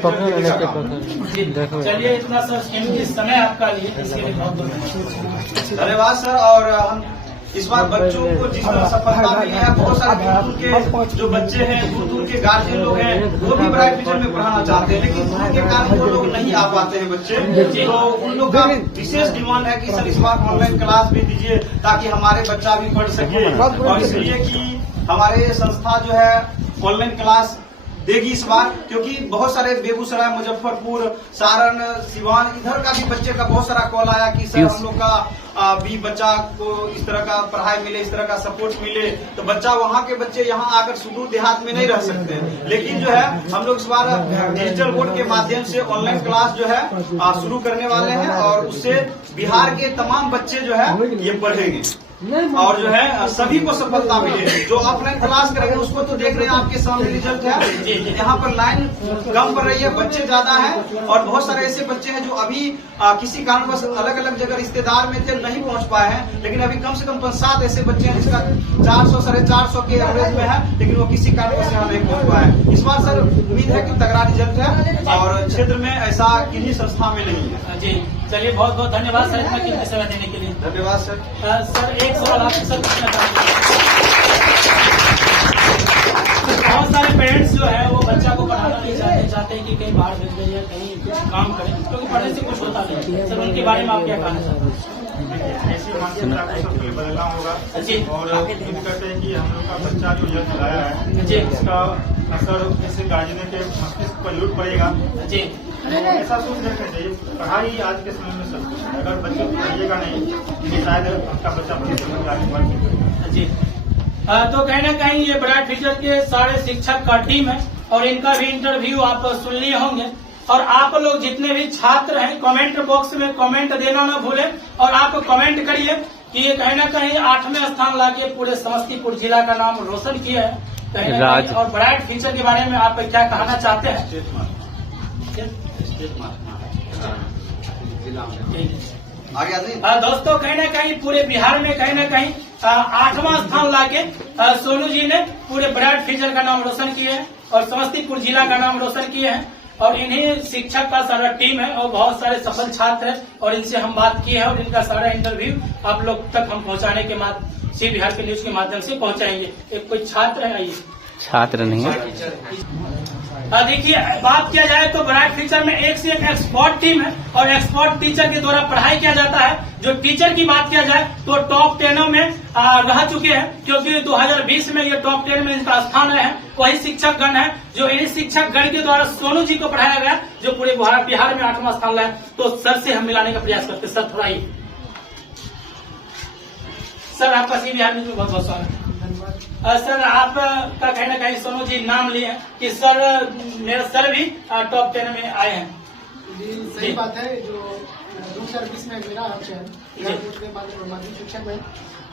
चलिए इतना सर कीमती समय आपका लिए, इसके लिए बहुत बहुत धन्यवाद सर। और हम इस बार बच्चों को जिस तरह सफलता मिली है, बहुत सारे दूर के जो बच्चे हैं, दूर के गार्जियन लोग हैं, वो भी ब्राइट फ्यूचर में पढ़ाना चाहते हैं, लेकिन दूर के कारण वो लोग नहीं आ पाते हैं बच्चे, तो उन लोग का विशेष डिमांड है कि सर इस बार ऑनलाइन क्लास भी दीजिए ताकि हमारे बच्चा भी पढ़ सके। और इसलिए कि हमारे संस्था जो है ऑनलाइन क्लास देगी इस बार, क्योंकि बहुत सारे बेगूसराय, मुजफ्फरपुर, सारण, सिवान, इधर का भी बच्चे का बहुत सारा कॉल आया कि सर हम लोग का भी बच्चा को इस तरह का पढ़ाई मिले, इस तरह का सपोर्ट मिले, तो बच्चा वहाँ के बच्चे यहाँ आकर सुदूर देहात में नहीं रह सकते। लेकिन जो है हम लोग इस बार डिजिटल बोर्ड के माध्यम से ऑनलाइन क्लास जो है शुरू करने वाले हैं, और उससे बिहार के तमाम बच्चे जो है ये पढ़ेंगे और जो है सभी को सफलता मिलेगी। जो ऑफलाइन क्लास करेंगे उसको तो देख रहे हैं आपके सामने रिजल्ट है, यहाँ पर लाइन कम पड़ रही है, बच्चे ज्यादा हैं, और बहुत सारे ऐसे बच्चे हैं जो अभी किसी कारणवश अलग अलग जगह रिश्तेदार में थे, नहीं पहुंच पाए हैं, लेकिन अभी कम से कम 5-7 ऐसे बच्चे हैं जिसका 400 450 के एवरेज में है, लेकिन वो किसी कारणवश यहाँ नहीं पहुंच पाए। इस बार सर उम्मीद है कि तगड़ा रिजल्ट है, और क्षेत्र में ऐसा किसी संस्था में नहीं है। जी चलिए बहुत बहुत धन्यवाद सर इतना कीमती समय देने के लिए। धन्यवाद सर। सर एक सवाल आपसे सर पूछना चाहूँगा, बहुत सारे पेरेंट्स जो है वो बच्चा को पढ़ाना नहीं चाहते हैं कि कहीं बाहर भेज दें या कहीं कुछ काम करें, क्योंकि पढ़ने से कुछ होता नहीं। सर उनके बारे में आप क्या कहना चाहते हैं? ऐसी मानसिकता को सबको बदलना होगा, और उम्मीद करते हैं कि हम लोग का बच्चा जो रिजल्ट लाया है इसका असर जैसे गार्जियन के मस्तिष्क पर जरूर पड़ेगा। जी ऐसा सोच रखना चाहिए, पढ़ाई आज के समय में सब कुछ, अगर बच्चे को पढ़िएगा नहीं तो शायद आपका बच्चा भविष्य में आगे बढ़ नहीं। जी तो कहीं ना कहीं ये ब्राइट फ्यूचर के सारे शिक्षक का टीम है, और इनका भी इंटरव्यू आप सुन लिए होंगे। और आप लोग जितने भी छात्र हैं कमेंट बॉक्स में कमेंट देना ना भूलें, और आप कमेंट करिए कि ये कहीं ना कहीं 8वें स्थान लाके पूरे समस्तीपुर जिला का नाम रोशन किया है कहीं ना कहीं। और ब्राइट फ्यूचर के बारे में आप क्या कहना चाहते हैं? दोस्तों कहीं ना कहीं पूरे बिहार में कहीं ना कहीं 8वां स्थान लाके सोनू जी ने पूरे ब्राइट फ्यूचर का नाम रोशन किया है, और समस्तीपुर जिला का नाम रोशन किए हैं। और इन्हीं शिक्षक का सारा टीम है, और बहुत सारे सफल छात्र हैं, और इनसे हम बात की है, और इनका सारा इंटरव्यू आप लोग तक हम पहुंचाने के माध्यम से बिहार के न्यूज के माध्यम से पहुंचाएंगे। एक कोई छात्र है, आइए। छात्र नहीं है। देखिए, बात किया जाए तो ब्राइट फ्यूचर में एक से एक एक्सपर्ट टीम है और एक्सपर्ट टीचर के द्वारा पढ़ाई किया जाता है। जो टीचर की बात किया जाए तो टॉप 10 में रह चुके हैं, क्योंकि 2020 में ये टॉप 10 में इनका स्थान रहे हैं। वही शिक्षक गण है जो इन्हीं शिक्षक गण के द्वारा सोनू जी को पढ़ाया गया, जो पूरे बिहार में 8वां स्थान लाए। तो सर से हम मिलाने का प्रयास करते हैं। सर थोड़ा ही सर, आपका सी बिहार में बहुत बहुत स्वागत है। सर, आपका कहीं ना कहीं सोनू जी नाम लिए हैं कि सर मेरा सर भी टॉप 10 में आए हैं। जी सही बात है। जो 2020 में मेरा चयन माध्यमिक शिक्षक में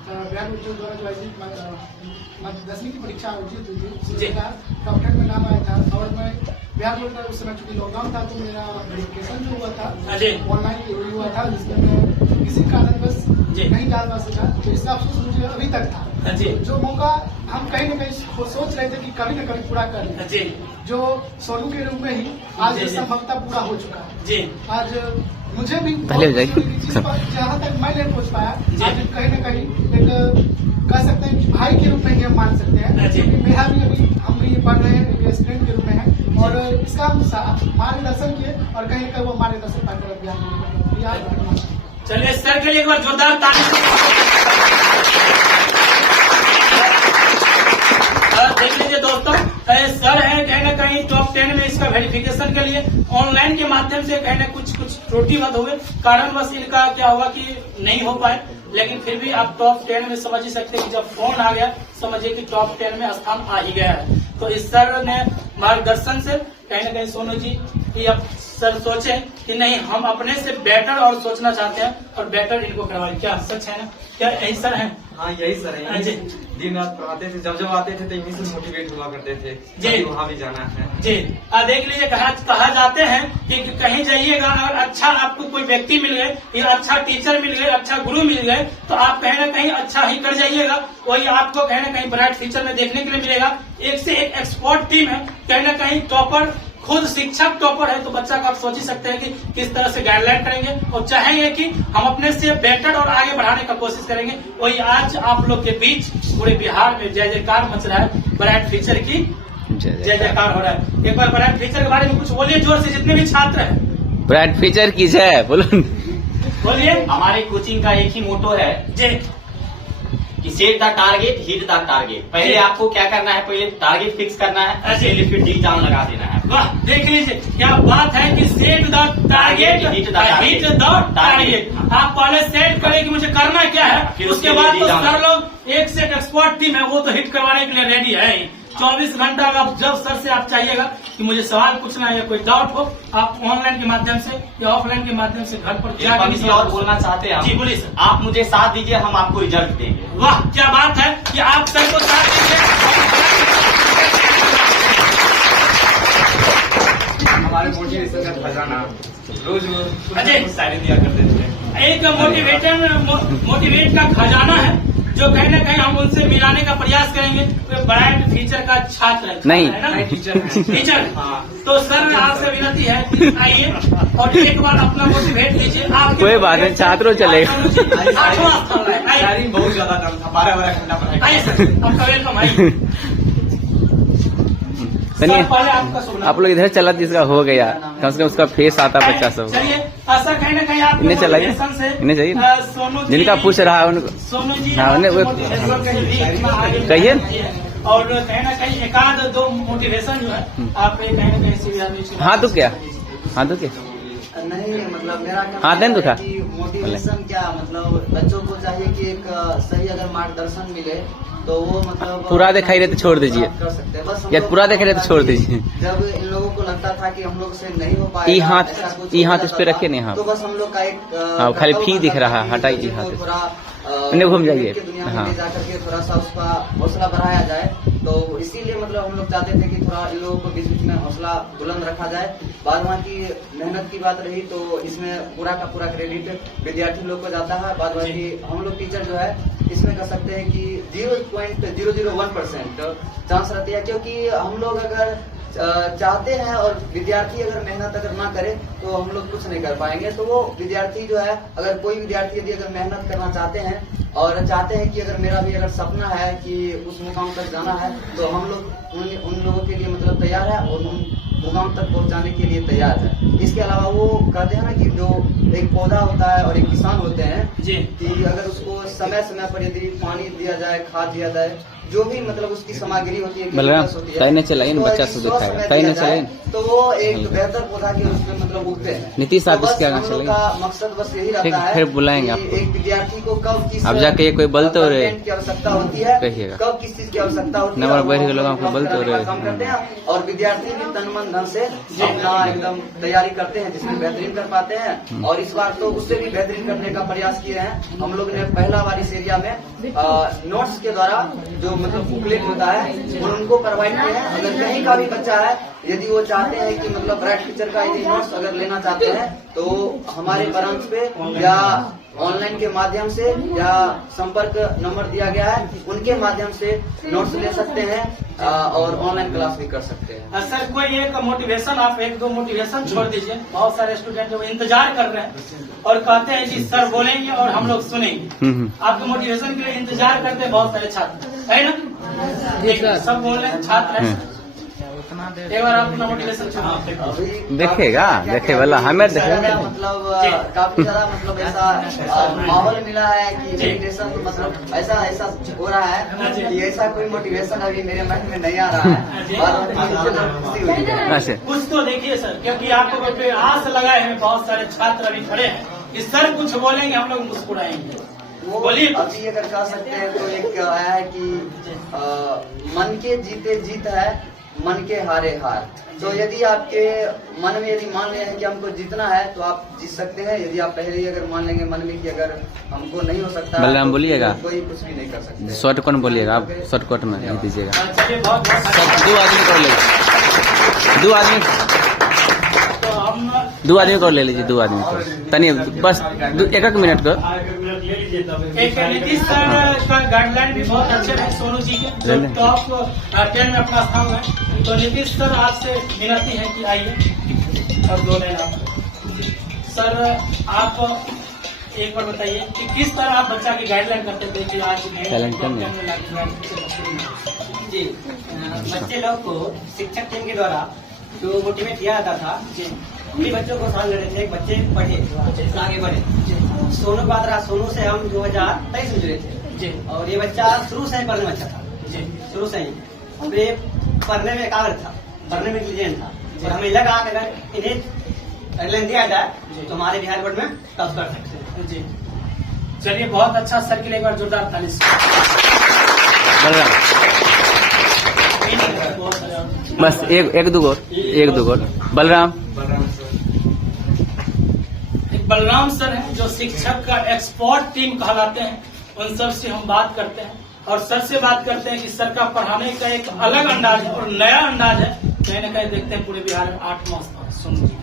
बिहार उद्योग द्वारा जो आयोजित 10वीं की परीक्षा आयोजित हुई थी, उसमें टॉप 10 में नाम आया था। और मैं बिहार बोर्ड का उस समय चूंकि लॉकडाउन था तो मेरा वेरिफिकेशन जो हुआ था ऑनलाइन हुआ था, जिसमें मैं किसी कारण बस नहीं जा पा सका। तो इसका अफसोस मुझे अभी तक था। जो मौका हम कहीं न कहीं सोच रहे थे कि कभी न कभी पूरा कर लें, जो सोनू के रूप में ही आज संभवतः पूरा हो चुका है। आज मुझे भी जहाँ तक मैं नहीं पहुँच पाया, आज कहीं न कहीं एक कह सकते हैं भाई के रूप में हम मान सकते हैं, क्योंकि मेरा भी अभी हम भी पढ़ रहे हैं, स्टूडेंट के रूप में है और इसका मार्गदर्शन किए और कहीं न कहीं वो मार्गदर्शन पाकर अभियान। चलिए सर के लिए एक बार जोरदार ताली। देख लीजिए दोस्तों, सर है कहीं ना कहीं टॉप 10 में। इसका वेरिफिकेशन के लिए ऑनलाइन के माध्यम से कहीं ना कुछ त्रुटि मत हुए, कारणवश इनका क्या हुआ कि नहीं हो पाए, लेकिन फिर भी आप टॉप 10 में समझ ही सकते हैं कि जब फोन आ गया समझिए कि टॉप 10 में स्थान आ ही गया है। तो इस सर ने मार्गदर्शन से कहीं ना कहीं सोनू जी कि अब सर सोचे कि नहीं, हम अपने से बेटर और सोचना चाहते हैं और बेटर इनको करवाएं। क्या सच है ना? क्या यही सर है? हाँ यही सर है। दिन रात पढ़ाते थे, जब आते थे तो इन्हीं से मोटिवेट हुआ करते थे जी, वहाँ भी जाना है जी। देख लीजिए, कहा जाते हैं कि कहीं जाइएगा अगर अच्छा आपको कोई व्यक्ति मिल गए या अच्छा टीचर मिल गए, अच्छा गुरु मिल गए, तो आप कहीं ना कहीं अच्छा ही कर जाइएगा। वही आपको कहीं ना कहीं ब्राइट फ्यूचर में देखने के लिए मिलेगा। एक से एक एक्सपर्ट टीम है, कहीं ना कहीं टॉपर खुद शिक्षक टॉपर है, तो बच्चा को आप सोच ही सकते हैं कि किस तरह से गाइडलाइन करेंगे और चाहेंगे कि हम अपने से बेटर और आगे बढ़ाने का कोशिश करेंगे। वही आज आप लोग के बीच पूरे बिहार में जय जयकार मच रहा है, ब्राइट फ्यूचर की जय जयकार हो रहा है। एक बार ब्राइट फ्यूचर के बारे में कुछ बोलिए जोर से, जितने भी छात्र हैं। ब्राइट फ्यूचर की जय बोलो, बोलिए। हमारे कोचिंग का एक ही मोटो है जी कि set the target, hit the target. पहले आपको क्या करना है, पहले टारगेट फिक्स करना है, फिर एग्जाम लगा देना है। वाह, देख लीजिए क्या बात है कि set the target, hit the target. आप पहले सेट करें कि मुझे करना क्या है, उसके बाद तो सर लोग एक से एक एक्सपर्ट टीम है, वो तो हिट करवाने के लिए रेडी है। 24 घंटा में जब सर से आप चाहिएगा कि मुझे सवाल पूछना है या कोई डाउट हो, आप ऑनलाइन के माध्यम से या ऑफलाइन के माध्यम से घर पर जाकर और बोलना चाहते हैं। जी बोलिए सर। आप मुझे साथ दीजिए, हम आपको रिजल्ट देंगे। वाह, क्या बात है कि आप सर को साथ दीजिए। हमारे मोटिवेशन का खजाना रोज शायरी दिया करते थे। एक मोटिवेट का खजाना है जो कहीं ना कहीं हम उनसे मिलाने का प्रयास करेंगे। वे ब्राइट फ्यूचर का छात्र है, नहीं है ना? टीचर। तो सर आपसे विनती है कि आइए और एक बार अपना मोटिवेट लीजिए। आप कोई बात नहीं, छात्रों चलेगा। बहुत ज्यादा कम था, 12 घंटा पढ़ाई। आइए सर, आपका वेलकम। आइए सुनिए, पहले आपका सुनना। आप लोग इधर चला, जिसका हो गया कम से कम उसका फेस आता बच्चा सब। चलिए सर, कहीं ना कहीं आप इन्हें चलाइए, इन्हें चाहिए जिनका पूछ रहा है उनको। सोनू जी हाँ, उन्हें कहिए। और कहीं ना कहीं एकाध दो मोटिवेशन जो है आप कहीं ना कहीं सीधे हाँ तो क्या, हाँ तो क्या नहीं, मतलब मेरा हाँ देन दुखा मोटिवेशन क्या, मतलब बच्चों को चाहिए कि एक सही अगर मार्गदर्शन मिले तो वो मतलब पूरा दिखाई रहे तो छोड़ दीजिए, कर सकते हैं। बस या पूरा दिखाई रहे तो छोड़ दीजिए। जब इन लोगों को लगता था कि हम लोग से नहीं हो पाएगा, ये हाथ इस पे रखे नहीं, हाँ तो बस हम लोग का एक हाँ खाली फी दिख रहा है, हटाइए हाथ, थोड़ा घूम जाइए। दुनिया में हाँ, ले जाकर के थोड़ा सा उसका हौसला बढ़ाया जाए। तो इसीलिए मतलब हम लोग चाहते थे कि थोड़ा इन लोगों को बीच बीच में हौसला बुलंद रखा जाए। बाद वहाँ की मेहनत की बात रही तो इसमें पूरा का पूरा क्रेडिट विद्यार्थी लोग को जाता है। बाद बाकी हम लोग टीचर जो है इसमें कह सकते हैं कि 0.001% चांस रहती है, क्योंकि हम लोग अगर चाहते हैं और विद्यार्थी अगर मेहनत अगर ना करे तो हम लोग कुछ नहीं कर पाएंगे। तो वो विद्यार्थी जो है, अगर कोई विद्यार्थी यदि अगर मेहनत करना चाहते हैं और चाहते हैं कि अगर मेरा भी अगर सपना है कि उस मुकाम तक जाना है, तो हम लोग उन लोगों के लिए मतलब तैयार है और मुकाम तक पहुंचाने के लिए तैयार है। इसके अलावा वो कहते हैं ना कि जो एक पौधा होता है और एक किसान होते हैं जी कि अगर उसको समय समय पर यदि पानी दिया जाए, खाद दिया जाए, जो भी मतलब उसकी सामग्री होती है, बलराम होती है, तय नहीं चलाइए, बच्चा से उसको दिखाएगा, समय तय दिया नहीं जाए, चलाइए। तो वो एक बेहतर पौधा के रूप में मतलब उगते हैं। नीतीश आप तो बस इसके आगे हम लोग चलेंगे। का मकसद बस यही ठीक, रहता है फिर बुलाएंगे कि आपको। एक विद्यार्थी को कब किस अब जाके कोई बोलते हो रे, कंटेंट की आवश्यकता होती है, कहिएगा। कब किस चीज की आवश्यकता होती है, नंबर वो बैठ के हम लोग लोग आपको काम बोलते हो कराने का रे। काम करते हैं और विद्यार्थी भी तन मन धन से अपना एकदम तैयारी करते हैं, जिसमें बेहतरीन कर पाते हैं। और इस बार तो उससे भी बेहतरीन करने का प्रयास किए हैं हम लोग ने। पहला बार इस एरिया में नोट्स के द्वारा जो मतलब बुकलेट होता है उनको प्रोवाइड किए हैं। अगर कहीं का भी बच्चा है, यदि वो चाहते हैं कि मतलब ब्राइट फ्यूचर का यदि नोट्स अगर लेना चाहते हैं तो हमारे ब्रांच पे या ऑनलाइन के माध्यम से या संपर्क नंबर दिया गया है, उनके माध्यम से नोट्स ले सकते हैं और ऑनलाइन क्लास भी कर सकते हैं। सर कोई एक मोटिवेशन, आप एक दो मोटिवेशन छोड़ दीजिए। बहुत सारे स्टूडेंट वो इंतजार कर रहे हैं और कहते हैं कि सर बोलेंगे और हम लोग सुनेंगे। आपके मोटिवेशन के लिए इंतजार करते हैं बहुत सारे छात्र, है ना? सब बोल रहे हैं, छात्र हैं। एक बार आप अपना मोटिवेशन देखेगा, देखे वाला हमें देखेगा। मतलब काफी ज्यादा मतलब ऐसा माहौल मिला है कि मेडिटेशन मतलब ऐसा हो रहा है कि ऐसा कोई मोटिवेशन अभी मेरे मन में नहीं आ रहा है और खुशी हुई है। कुछ तो देखिए सर, क्योंकि आपको पे आस लगाए हैं बहुत सारे छात्र अभी खड़े हैं कि सर कुछ बोलेंगे, हम लोग मुस्कुराएंगे। वो बोलिए। अभी अगर कह सकते हैं तो एक आया है कि मन के जीते जीत है, मन के हारे हार। तो यदि आपके मन में यदि मान रहे हैं कि हमको जीतना है तो आप जीत सकते हैं। यदि आप पहले ही अगर मान लेंगे मन में कि अगर हमको नहीं हो सकता, बलराम बोलिएगा, कोई कुछ भी नहीं कर सकते। शॉर्ट कौन बोलिएगा, आप शॉर्टकट में नहीं दीजिएगा। चलिए बहुत सब दो आदमी कर लीजिए, दो आदमी को ले लीजिए, दो आदमी को तनी बस एक मिनट को। एक नीतीश सर का गाइडलाइन भी बहुत अच्छे हैं सोनू जी के, जो टॉप 10 में अपना स्थान है। तो नीतीश सर आपसे विनती है कि आइए और बोले आप। सर आप एक बार बताइए कि किस तरह आप बच्चा की गाइडलाइन करते थे कि आज जी बच्चे लोग को शिक्षक टीम के द्वारा जो मोटिवेट किया जाता था, उन्हीं बच्चों को साथ ले रहे थे। एक बच्चे पढ़े आगे बढ़े। सोनू पात्रा, सोनू से हम 2023 में जुड़े थे जी। और ये बच्चा शुरू से ही पढ़ने में अच्छा था जी, शुरू से ही। और ये पढ़ने में एकाग्र था, पढ़ने में इंटेलिजेंट था। और हमें लगा कि अगर इन्हें गाइडलाइन दिया जाए तो हमारे बिहार बोर्ड में टॉप कर सकते हैं जी। चलिए बहुत अच्छा सर के लिए एक बार जोरदार ताली। बस एक दो गोर बलराम बलराम सर हैं जो शिक्षक का एक्सपर्ट टीम कहलाते हैं। उन सब से हम बात करते हैं और सर से बात करते हैं कि सर का पढ़ाने का एक अलग अंदाज है और नया अंदाज है। कहीं न कहीं देखते हैं पूरे बिहार में 8 मास सोनू जी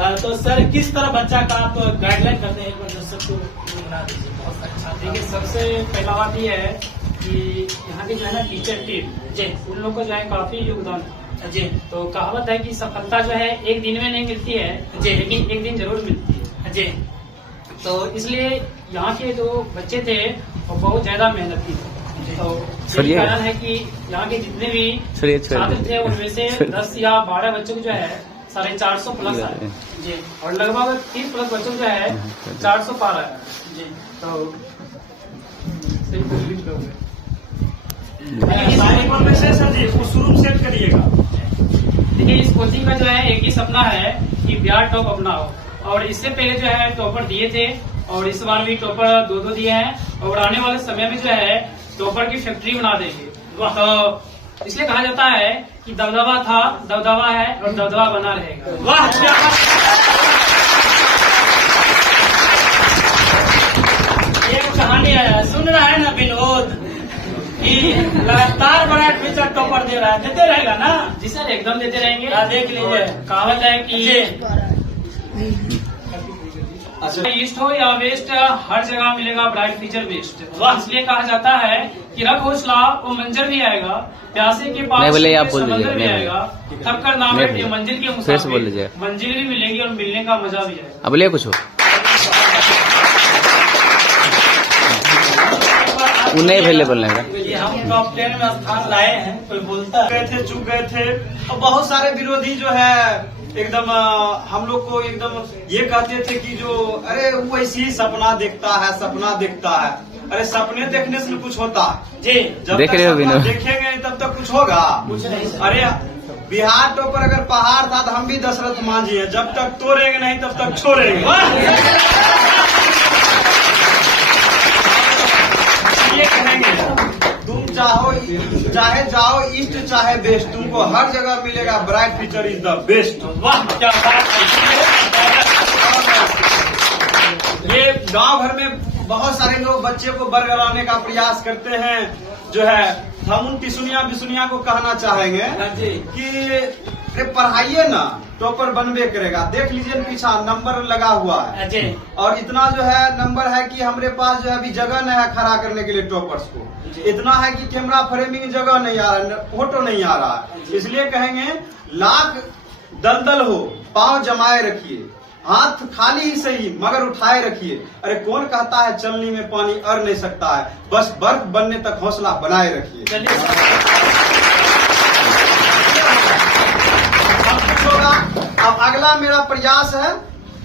का। तो सर किस तरह बच्चा का आप गाइडलाइन करते हैं, एक बार दर्शक को बता दीजिए। बहुत सारे छात्र। देखिए सबसे पहला बात यह है कि यहाँ की जो है ना टीचर टीम जी, उन लोग को जो है काफी योगदान है जी। तो कहावत है कि सफलता जो है एक दिन में नहीं मिलती है जी, लेकिन एक दिन जरूर मिलती है जी। तो इसलिए यहाँ के जो बच्चे थे वो बहुत ज्यादा मेहनती थे। तो यही कारण है कि यहाँ के जितने भी छात्र थे उनमें से 10 या 12 बच्चों को जो है 450 प्लस है जी, और लगभग 30 प्लस बच्चों को जो है 400 पार है जी। तो शुरू सेट करिएगा। देखिए इस कोचिंग का जो है एक ही सपना है कि बिहार टॉप अपना हो। और इससे पहले जो है टॉपर दिए थे और इस बार भी टॉपर 2 दिए हैं और आने वाले समय में जो है टॉपर की फैक्ट्री बना देंगे। तो इसलिए कहा जाता है कि दबदबा था, दबदबा है और दबदबा बना रहेगा। वाह, एक कहानी है, सुन रहा है ना विनोद कि लगातार बड़ा फ्यूचर टॉपर दे रहा है, देते रहेगा ना जी सर, एकदम देते रहेंगे। देख लीजिए, कहावत है कि ईस्ट हो या वेस्ट, हर जगह मिलेगा ब्राइट फ्यूचर बेस्ट। इसलिए कहा जाता है कि रख हौसला वो मंजर भी आएगा, प्यासे के पास समंदर भी आएगा, थक कर नाम है मंजिल के मुसाफिर, मंजिल भी मिलेगी और मिलने का मजा भी आएगा। अब ले कुछ वो नहीं अवेलेबल है। ये हम टॉप 10 में स्थान लाए हैं, कोई बोलता है गए थे, चूक गए थे। और बहुत सारे विरोधी जो है एकदम हम लोग को एकदम ये कहते थे कि जो अरे वो ऐसी ही सपना देखता है, सपना देखता है। अरे सपने देखने से कुछ होता है जी, जब देख तक रहे हो सपना विनोद? देखेंगे तब तक कुछ होगा। अरे बिहार टॉप पर अगर पहाड़ था तो हम भी दशरथ मांझी हैं, जब तक तोड़ेंगे नहीं तब तक छोड़ेंगे। ये कहेंगे तुम चाहे जाओ ईस्ट चाहे वेस्ट, तुमको हर जगह मिलेगा bright future is the best. वाह क्या बात है। ये गांव भर में बहुत सारे लोग बच्चे को बरगलाने का प्रयास करते हैं। जो है हम उन टिसुनिया बिसुनिया को कहना चाहेंगे कि अरे पढ़ाइए ना, टॉपर बनबे करेगा। देख लीजिए पीछा नंबर लगा हुआ है और इतना जो है नंबर है कि हमारे पास जो है अभी जगह नहीं है खड़ा करने के लिए टॉपर्स को। इतना है कि कैमरा फ्रेमिंग जगह नहीं आ रहा, फोटो नहीं आ रहा है। इसलिए कहेंगे लाख दलदल हो पाँव जमाए रखिए, हाथ खाली ही सही मगर उठाए रखिए। अरे कौन कहता है चलनी में पानी अड़ नहीं सकता है, बस बर्फ बनने तक हौसला बनाए रखिए। अब अगला मेरा प्रयास है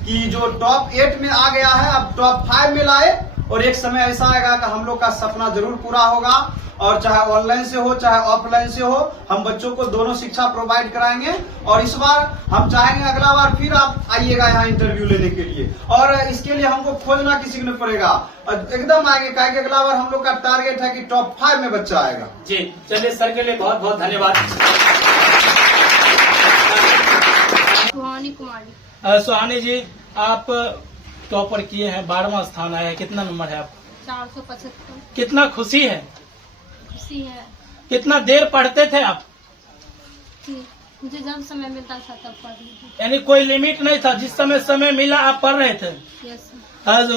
कि जो टॉप 8 में आ गया है अब टॉप 5 में लाए, और एक समय ऐसा आएगा कि हम लोग का सपना जरूर पूरा होगा। और चाहे ऑनलाइन से हो चाहे ऑफलाइन से हो, हम बच्चों को दोनों शिक्षा प्रोवाइड कराएंगे। और इस बार हम चाहेंगे अगला बार फिर आप आइएगा यहाँ इंटरव्यू लेने के लिए, और इसके लिए हमको खोजना किसी को नहीं पड़ेगा, एकदम आएंगे। कहेंगे अगला बार हम लोग का टारगेट है कि टॉप 5 में बच्चा आएगा। जी चलिए, सर के लिए बहुत बहुत धन्यवाद। सुहानी कुमारी। सुहानी जी, आप टॉपर किए हैं, 12वां स्थान आया है, कितना नंबर है आपका? 475। कितना खुशी है? खुशी है। कितना देर पढ़ते थे आप? मुझे जब समय मिलता था तब पढ़ लेती। यानी कोई लिमिट नहीं था, जिस समय मिला आप पढ़ रहे थे? यस।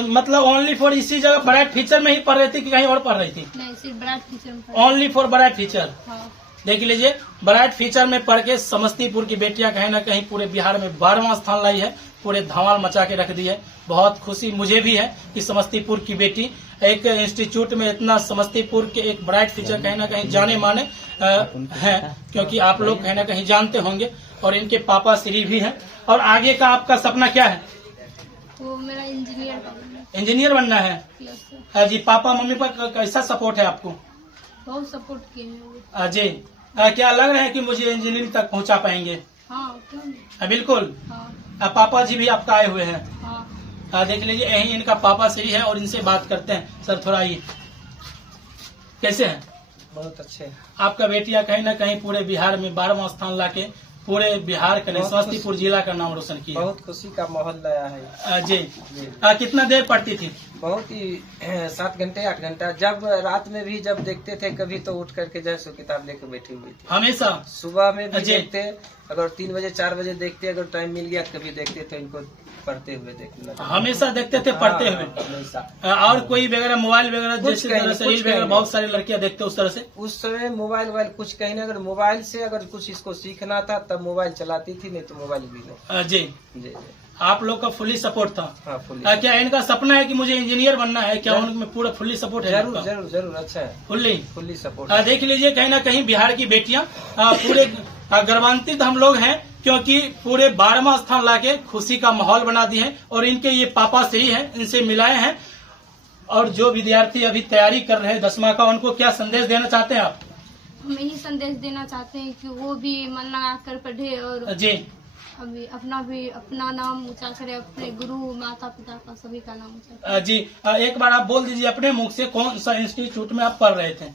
मतलब ओनली फॉर इसी जगह ब्राइट फीचर में ही पढ़ रही थी कि कहीं और पढ़ रही थी? नहीं, सिर्फ ब्राइट फीचर में। Only for bright feature. हाँ। देख लीजिए, ब्राइट फीचर में पढ़ के समस्तीपुर की बेटियां कहीं ना कहीं पूरे बिहार में 12वां स्थान लाई है, पूरे धमाल मचा के रख दी है। बहुत खुशी मुझे भी है कि समस्तीपुर की बेटी एक इंस्टीट्यूट में इतना, समस्तीपुर के एक ब्राइट फीचर कहीं ना कहीं जाने माने हैं, क्योंकि आप लोग कहीं ना कहीं जानते होंगे, और इनके पापा श्री भी हैं। और आगे का आपका सपना क्या है? वो मेरा इंजीनियर बनना है। Yes sir. जी, पापा मम्मी पर कैसा सपोर्ट है आपको? बहुत सपोर्ट किए हैं। जी, क्या लग रहा है कि मुझे इंजीनियरिंग तक पहुंचा पाएंगे? हाँ, क्यों नहीं? बिल्कुल। हाँ। पापा जी भी आपका आए हुए हैं। हाँ। देख लीजिए, यही इनका पापा श्री है, और इनसे बात करते हैं। सर थोड़ा ये कैसे हैं? बहुत अच्छे। आपका बेटिया कहीं ना कहीं पूरे बिहार में 12वां स्थान लाके पूरे बिहार का नहीं, समस्तीपुर जिला का नाम रोशन किया। बहुत खुशी का माहौल लाया है। जी। कितना देर पढ़ती थी? बहुत ही 7 घंटे 8 घंटा। जब रात में भी जब देखते थे कभी तो उठ करके जो है सो किताब लेकर बैठी हुई थी। हमेशा सुबह में भी देखते, अगर 3 बजे 4 बजे देखते, अगर टाइम मिल गया कभी देखते थे इनको पढ़ते हुए देखना। हमेशा देखते थे पढ़ते हुए? और कोई वगैरह मोबाइल वगैरह जैसे तरह से रील वगैरह बहुत सारी लड़कियां देखते उस तरह से? उस समय मोबाइल कुछ कहीं ना, अगर मोबाइल से अगर कुछ इसको सीखना था तब मोबाइल चलाती थी, नहीं तो मोबाइल भी नहीं। जी जी। आप लोग का फुली सपोर्ट था? हाँ, फुली। क्या इनका सपना है कि मुझे इंजीनियर बनना है? क्या उनमें पूरा फुली सपोर्ट है? जरूर जरूर जरूर। अच्छा है, फुल्ली सपोर्ट। देख लीजिए, कहीं ना कहीं बिहार की बेटियां पूरे गर्वान्वित हम लोग हैं, क्योंकि पूरे 12वां स्थान लाके खुशी का माहौल बना दिए हैं। और इनके ये पापा श्री हैं, इनसे मिलाए हैं। और जो विद्यार्थी अभी तैयारी कर रहे हैं 10वां का, उनको क्या संदेश देना चाहते हैं आप? हम यही संदेश देना चाहते हैं कि वो भी मन लगा कर पढ़े, और जी अभी अपना नाम ऊंचा करे, अपने गुरु माता पिता का सभी का नाम ऊंचा करे। जी, एक बार आप बोल दीजिए अपने मुख से, कौन सा इंस्टीट्यूट में आप पढ़ रहे थे?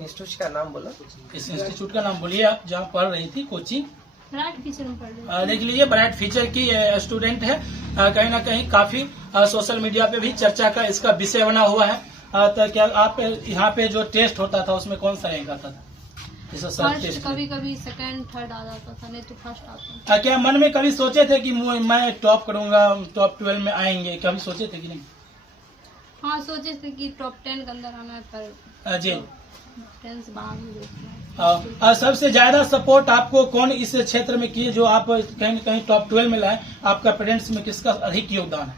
इंस्टीट्यूट का नाम बोलो। इस इंस्टीट्यूट का नाम बोलिए आप, जहाँ पढ़ रही थी कोचिंग। ब्राइट फीचर में पढ़ रही। देख लीजिए, ब्राइट फीचर की स्टूडेंट है। कहीं ना कहीं काफी सोशल मीडिया पे भी चर्चा का इसका विषय बना हुआ है। तो क्या आप यहाँ पे जो टेस्ट होता था उसमें कौन सा रैंक आता था? फर्स्ट, कभी कभी सेकंड थर्ड आ जाता था, नहीं तो फर्स्ट आता था। क्या मन में कभी सोचे थे कि मैं टॉप करूंगा, टॉप 12 में आएंगे, कभी सोचे थे कि नहीं? हाँ, सोचे थे कि टॉप 10 के अंदर आना है, पर जी 10 से बाहर में देखना है। सबसे ज्यादा सपोर्ट आपको कौन इस क्षेत्र में किए, जो आप कहीं न कहीं टॉप 12 में लाए? आपका पेरेंट्स में किसका अधिक योगदान है?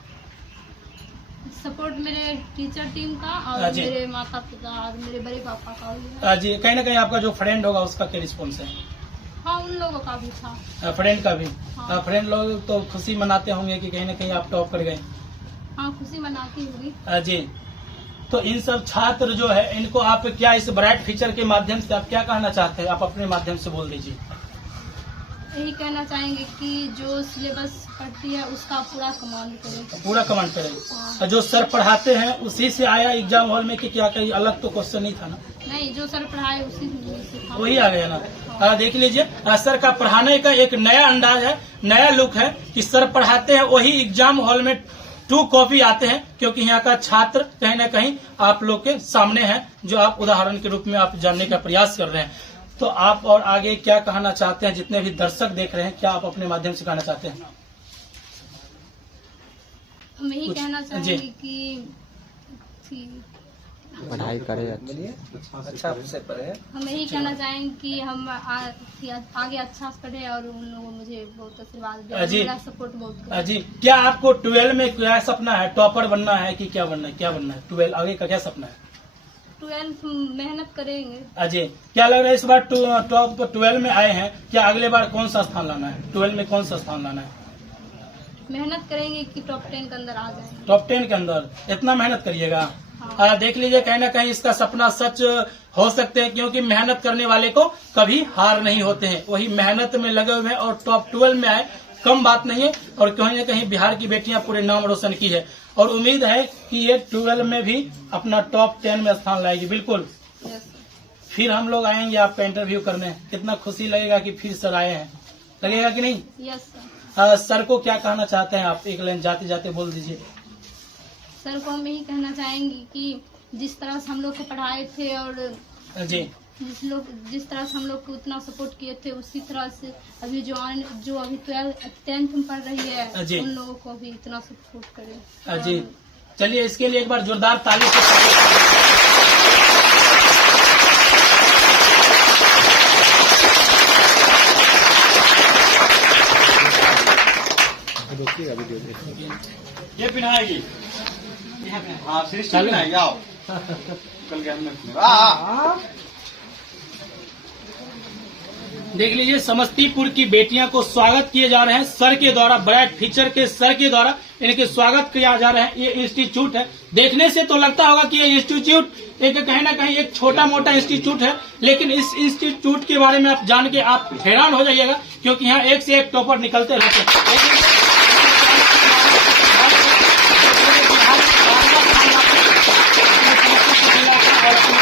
सपोर्ट मेरे टीचर टीम का और जी। मेरे माता पिता और मेरे बड़े पापा का भी है। जी, कहीं ना कहीं आपका जो फ्रेंड होगा उसका क्या रिस्पॉन्स है? हाँ, उन लोगों का भी था। फ्रेंड का भी? हाँ। फ्रेंड लोग तो खुशी मनाते होंगे कि कहीं ना कहीं आप टॉप कर गए। हाँ, खुशी मनाती होगी। जी, तो इन सब छात्र जो है इनको आप क्या इस ब्राइट फीचर के माध्यम से आप क्या कहना चाहते हैं? आप अपने माध्यम से बोल दीजिए। यही कहना चाहेंगे कि जो सिलेबस पढ़ती है उसका पूरा कमांड करें। पूरा कमांड करें। जो सर पढ़ाते हैं उसी से आया एग्जाम हॉल में कि क्या कहीं अलग तो क्वेश्चन नहीं था ना? नहीं, जो सर पढ़ाए उसी से था। वही आ गया ना। देख लीजिए, सर का पढ़ाने का एक नया अंदाज है, नया लुक है कि सर पढ़ाते हैं वही एग्जाम हॉल में 2 कॉपी आते हैं, क्योंकि यहाँ का छात्र कहीं ना कहीं आप लोग के सामने है, जो आप उदाहरण के रूप में आप जानने का प्रयास कर रहे हैं। तो आप और आगे क्या कहना चाहते हैं? जितने भी दर्शक देख रहे हैं, क्या आप अपने माध्यम से कहना चाहते हैं? हम यही कहना चाहेंगे जी। कि पढ़ाई करे अच्छा से पढ़े। हम यही कहना चाहेंगे कि हम आगे अच्छा से पढ़े और उन लोगों मुझे बहुत आशीर्वाद दिया, जी। मेरा सपोर्ट बहुत करे। जी, क्या आपको 12 में क्या सपना है? टॉपर बनना है कि क्या बनना है? क्या बनना है 12 आगे का क्या सपना है? 12th मेहनत करेंगे। अजय, क्या लग रहा है इस बार टॉप 12 में आए हैं, क्या अगले बार कौन सा स्थान लाना है? 12 में कौन सा स्थान लाना है? मेहनत करेंगे कि टॉप 10 के अंदर आ जाए। टॉप 10 के अंदर इतना मेहनत करिएगा। देख लीजिए, कहीं ना कहीं इसका सपना सच हो सकते हैं, क्योंकि मेहनत करने वाले को कभी हार नहीं होते हैं। वही मेहनत में लगे हुए हैं और टॉप 12 में आए, कम बात नहीं है। और कहीं ना कहीं बिहार की बेटियां पूरे नाम रोशन की है, और उम्मीद है कि ये 12 में भी अपना टॉप 10 में स्थान लाएगी। बिल्कुल। फिर हम लोग आएंगे आपका इंटरव्यू करने, कितना खुशी लगेगा कि फिर सर आए हैं, लगेगा कि नहीं? Yes sir. सर को क्या कहना चाहते हैं आप? एक लाइन जाते जाते बोल दीजिए। सर को हम यही कहना चाहेंगे कि जिस तरह से हम लोग को पढ़ाए थे और जी, जिस तरह से हम लोग को उतना सपोर्ट किए थे, उसी तरह से अभी जो अभी 10th में पढ़ रही है जी। उन लोगों को भी इतना सपोर्ट करें। जी, चलिए इसके लिए एक बार जोरदार ताली से ये पिनाएगी। हाँ, सृष्टि पिनाएगी। आओ, कल गया हमने। देख लीजिए, समस्तीपुर की बेटियां को स्वागत किए जा रहे हैं सर के द्वारा, ब्राइट फीचर के सर के द्वारा इनके स्वागत किया जा रहा है। ये इंस्टीट्यूट है, देखने से तो लगता होगा कि ये इंस्टीट्यूट एक कहीं ना कहीं एक छोटा मोटा इंस्टीट्यूट है, लेकिन इस इंस्टीट्यूट के बारे में आप जान के आप हैरान हो जाइएगा, क्योंकि यहाँ एक से एक टॉपर निकलते रहते हैं।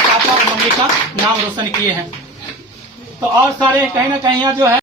पापा और मम्मी का नाम रोशन किए हैं। तो और सारे कहीं ना कहीं जो है